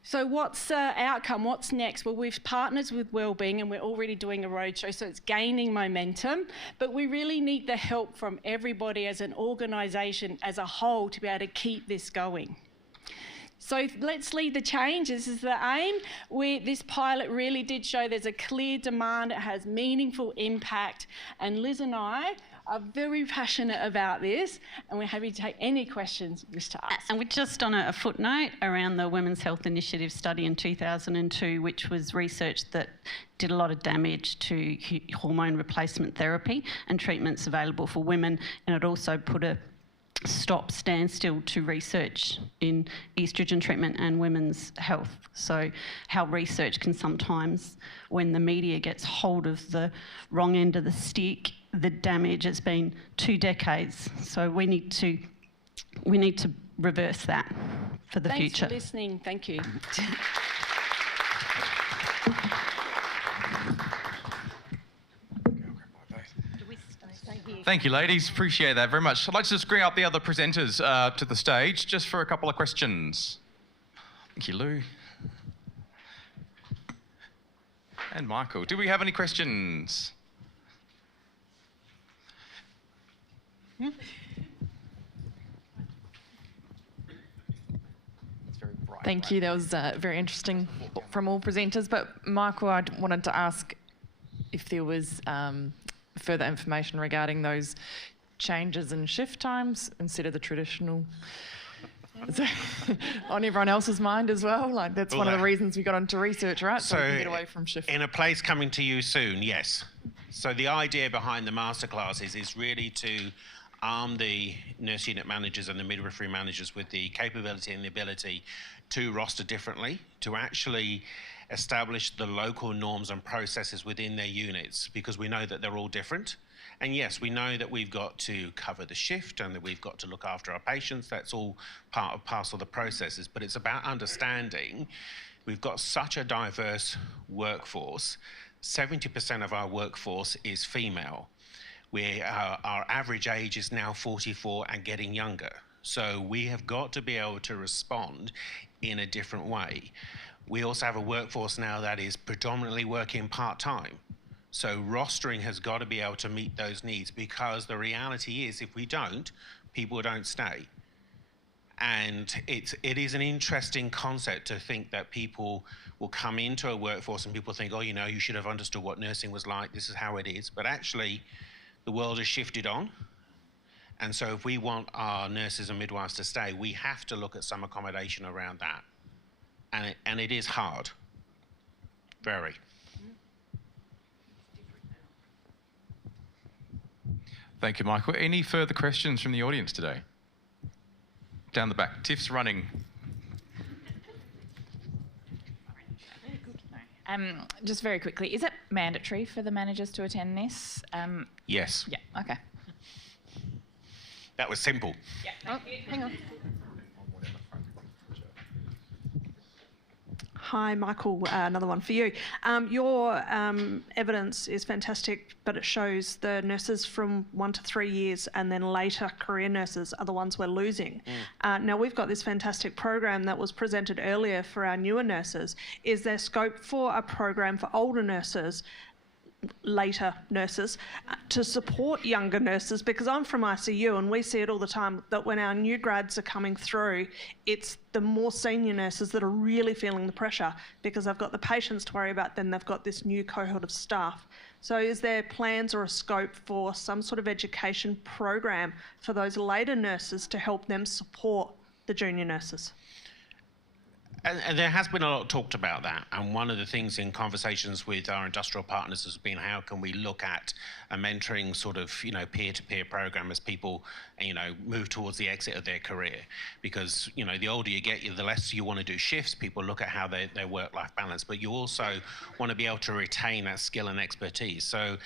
So what's the outcome? What's next? Well, we've partnered with Wellbeing and we're already doing a roadshow, so it's gaining momentum, but we really need the help from everybody as an organisation as a whole to be able to keep this going. So let's lead the change. This is the aim. This pilot really did show there's a clear demand. It has meaningful impact. And Liz and I are very passionate about this, and we're happy to take any questions you wish to ask. And we're just on a footnote around the Women's Health Initiative study in 2002, which was research that did a lot of damage to hormone replacement therapy and treatments available for women, and it also put a standstill to research in oestrogen treatment and women's health. So how research can sometimes, when the media gets hold of the wrong end of the stick, the damage has been 2 decades. So we need to reverse that for the future. Thanks for listening. Thank you. Thank you, ladies. Appreciate that very much. I'd like to just bring up the other presenters to the stage just for a couple of questions. Thank you, Lou. And Michael. Do we have any questions? Yeah. Thank you. That was very interesting from all presenters. But Michael, I wanted to ask if there was further information regarding those changes in shift times instead of the traditional. On everyone else's mind as well. Like that's one of the reasons we got into research, right? So we can get away from shift. In a place coming to you soon, yes. So the idea behind the masterclasses is really to arm the nurse unit managers and the midwifery managers with the capability and the ability to roster differently, to actually establish the local norms and processes within their units, because we know that they're all different. And yes, we know that we've got to cover the shift and that we've got to look after our patients. That's all part and parcel of the processes, but it's about understanding we've got such a diverse workforce. 70% of our workforce is female. Our average age is now 44 and getting younger. So we have got to be able to respond in a different way. We also have a workforce now that is predominantly working part-time. So rostering has got to be able to meet those needs, because the reality is if we don't, people don't stay. And it is an interesting concept to think that people will come into a workforce and people think, oh, you know, you should have understood what nursing was like, this is how it is. But actually, the world has shifted on. And so if we want our nurses and midwives to stay, we have to look at some accommodation around that. And it is hard, very. Thank you, Michael. Any further questions from the audience today? Down the back. Tiff's running. Just very quickly, is it mandatory for the managers to attend this? Yes. Yeah, okay. That was simple. Yeah, hang on. Hi, Michael, another one for you. Your evidence is fantastic, but it shows the nurses from 1 to 3 years and then later career nurses are the ones we're losing. Now, we've got this fantastic program that was presented earlier for our newer nurses. Is there scope for a program for older nurses, later nurses, to support younger nurses? Because I'm from ICU and we see it all the time that when our new grads are coming through, it's the more senior nurses that are really feeling the pressure because they've got the patients to worry about, then they've got this new cohort of staff. So is there plans or a scope for some sort of education program for those later nurses to help them support the junior nurses? And there has been a lot talked about that. And one of the things in conversations with our industrial partners has been how can we look at a mentoring sort of, peer-to-peer program as people, move towards the exit of their career. Because, the older you get, the less you want to do shifts. People look at how their work-life balance, but you also want to be able to retain that skill and expertise. So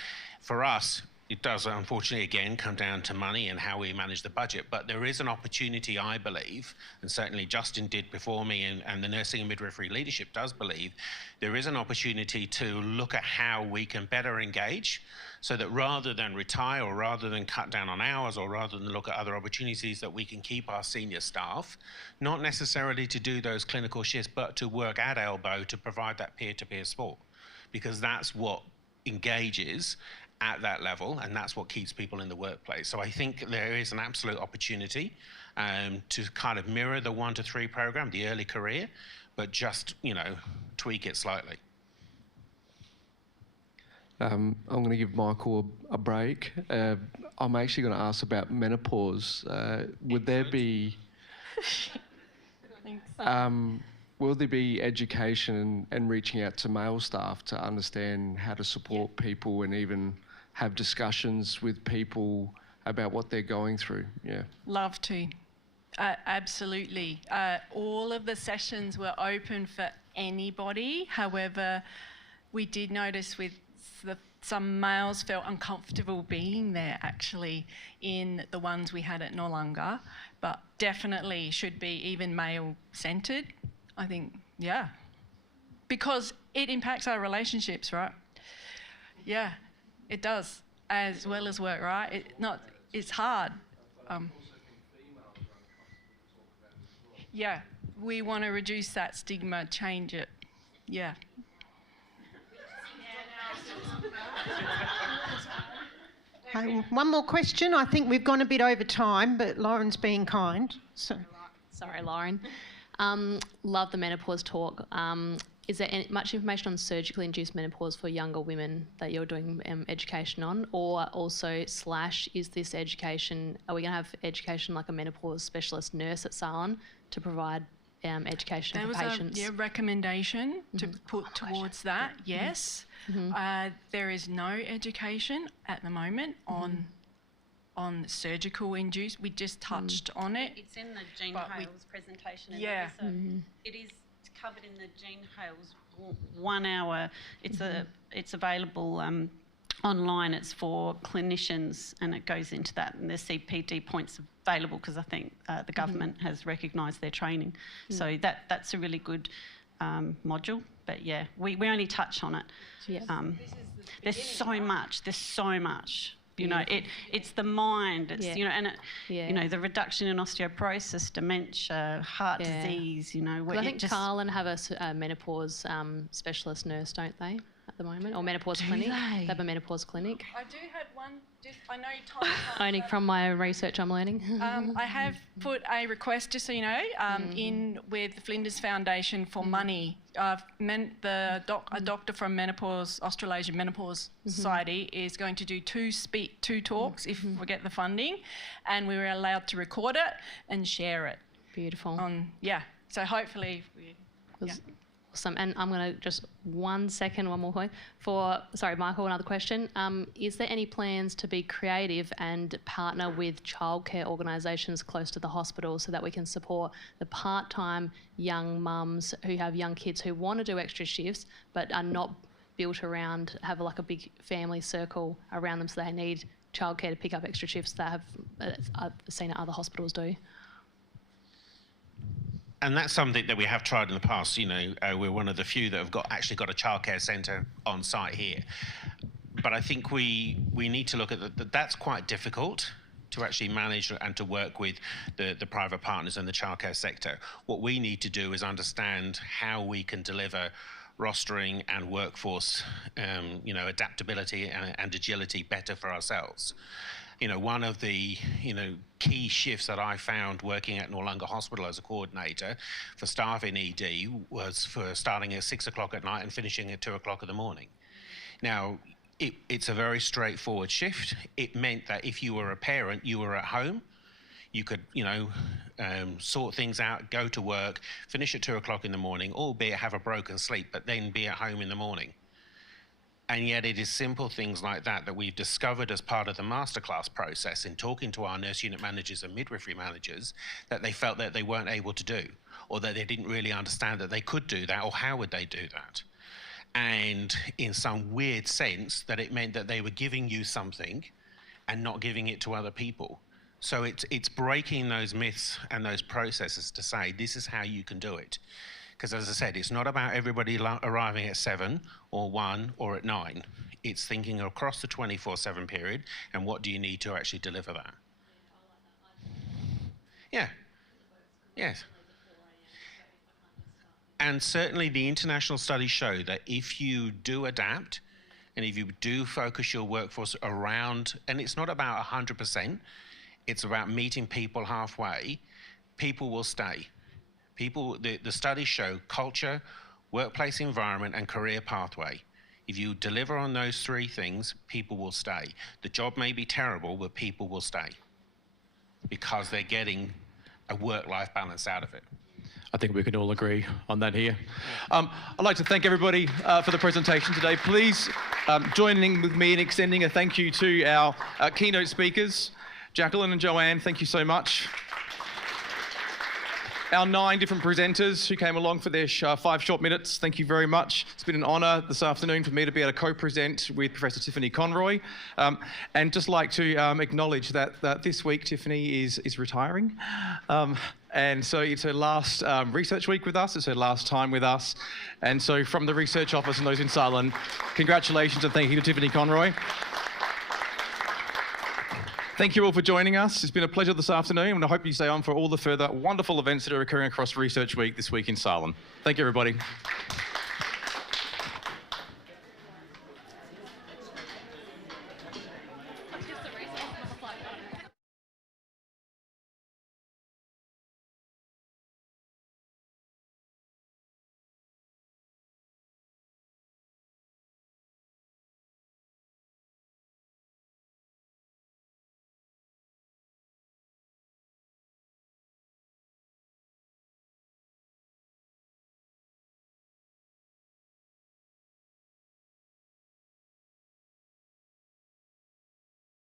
for us, it does, unfortunately, again, come down to money and how we manage the budget. But there is an opportunity, I believe, and certainly Justin did before me, and the nursing and midwifery leadership does believe, there is an opportunity to look at how we can better engage so that rather than retire or rather than cut down on hours or rather than look at other opportunities, that we can keep our senior staff, not necessarily to do those clinical shifts, but to work at elbow to provide that peer-to-peer support, because that's what engages at that level, and that's what keeps people in the workplace. So I think there is an absolute opportunity to kind of mirror the 1 to 3 program, the early career, but just, tweak it slightly. I'm going to give Michael a break. I'm actually going to ask about menopause. Would there be... will there be education and reaching out to male staff to understand how to support people and even have discussions with people about what they're going through? Yeah. Love to. Absolutely. All of the sessions were open for anybody. However, we did notice with some males felt uncomfortable being there actually in the ones we had at Noarlunga, but definitely should be even male-centred. I think, yeah, because it impacts our relationships, right? Yeah, it does, as well as work, right? It's hard. Yeah, we want to reduce that stigma, change it. Yeah. One more question. I think we've gone a bit over time, but Lauren's being kind. So. Sorry, Lauren. Love the menopause talk. Is there much information on surgically induced menopause for younger women that you're doing education on? Or also, is this education, are we going to have education like a menopause specialist nurse at SALHN to provide education for patients? There was a recommendation to put towards that, yes. There is no education at the moment on surgical induced. We just touched on it. It's in the Jean Hales presentation. Yeah. It is covered in the Jean Hales 1 hour. It's available online. It's for clinicians, and it goes into that. And the CPD points available because I think the government has recognised their training. So that's a really good module. But yeah, we only touch on it. There's so much. It's the mind. It's the reduction in osteoporosis, dementia, heart disease. I think Carlin have a menopause specialist nurse, don't they, at the moment, or menopause clinic? They have a menopause clinic. I do have one. I know Tom. Only from my research, I'm learning. I have put a request, just so you know, in with the Flinders Foundation for money. A doctor from Australasian Menopause Society is going to do two talks if we get the funding, and we were allowed to record it and share it. Beautiful. So hopefully. Awesome. And I'm going to just one more point. Michael, another question. Is there any plans to be creative and partner with childcare organisations close to the hospital so that we can support the part-time young mums who have young kids who want to do extra shifts but are not built around, have like a big family circle around them, so they need childcare to pick up extra shifts that I've seen at other hospitals do? And that's something that we have tried in the past. We're one of the few that have actually got a childcare centre on site here. But I think we need to look at that's quite difficult to actually manage and to work with the private partners in the childcare sector. What we need to do is understand how we can deliver rostering and workforce, adaptability and agility better for ourselves. One of the, key shifts that I found working at Noarlunga Hospital as a coordinator for staff in ED was for starting at 6 o'clock at night and finishing at 2 o'clock in the morning. Now, it's a very straightforward shift. It meant that if you were a parent, you were at home. You could, sort things out, go to work, finish at 2 o'clock in the morning, albeit have a broken sleep, but then be at home in the morning. And yet it is simple things like that that we've discovered as part of the masterclass process in talking to our nurse unit managers and midwifery managers that they felt that they weren't able to do, or that they didn't really understand that they could do that, or how would they do that. And in some weird sense, that it meant that they were giving you something and not giving it to other people. So it's breaking those myths and those processes to say, this is how you can do it. Because as I said, it's not about everybody arriving at 7 or 1 or at 9. It's thinking across the 24/7 period, and what do you need to actually deliver that? Yeah. Yes. And certainly the international studies show that if you do adapt, and if you do focus your workforce around, and it's not about 100%, it's about meeting people halfway, people will stay. The studies show culture, workplace environment, and career pathway. If you deliver on those 3 things, people will stay. The job may be terrible, but people will stay because they're getting a work-life balance out of it. I think we can all agree on that here. I'd like to thank everybody for the presentation today. Please join in with me in extending a thank you to our keynote speakers, Jacqueline and Joanne, thank you so much. Our 9 different presenters who came along for their 5 short minutes, thank you very much. It's been an honour this afternoon for me to be able to co-present with Professor Tiffany Conroy. And just like to acknowledge that this week Tiffany is retiring. And so it's her last research week with us, it's her last time with us. And so from the research office and those in SALHN, congratulations and thank you to Tiffany Conroy. Thank you all for joining us. It's been a pleasure this afternoon, and I hope you stay on for all the further wonderful events that are occurring across Research Week this week in SALHN. Thank you, everybody.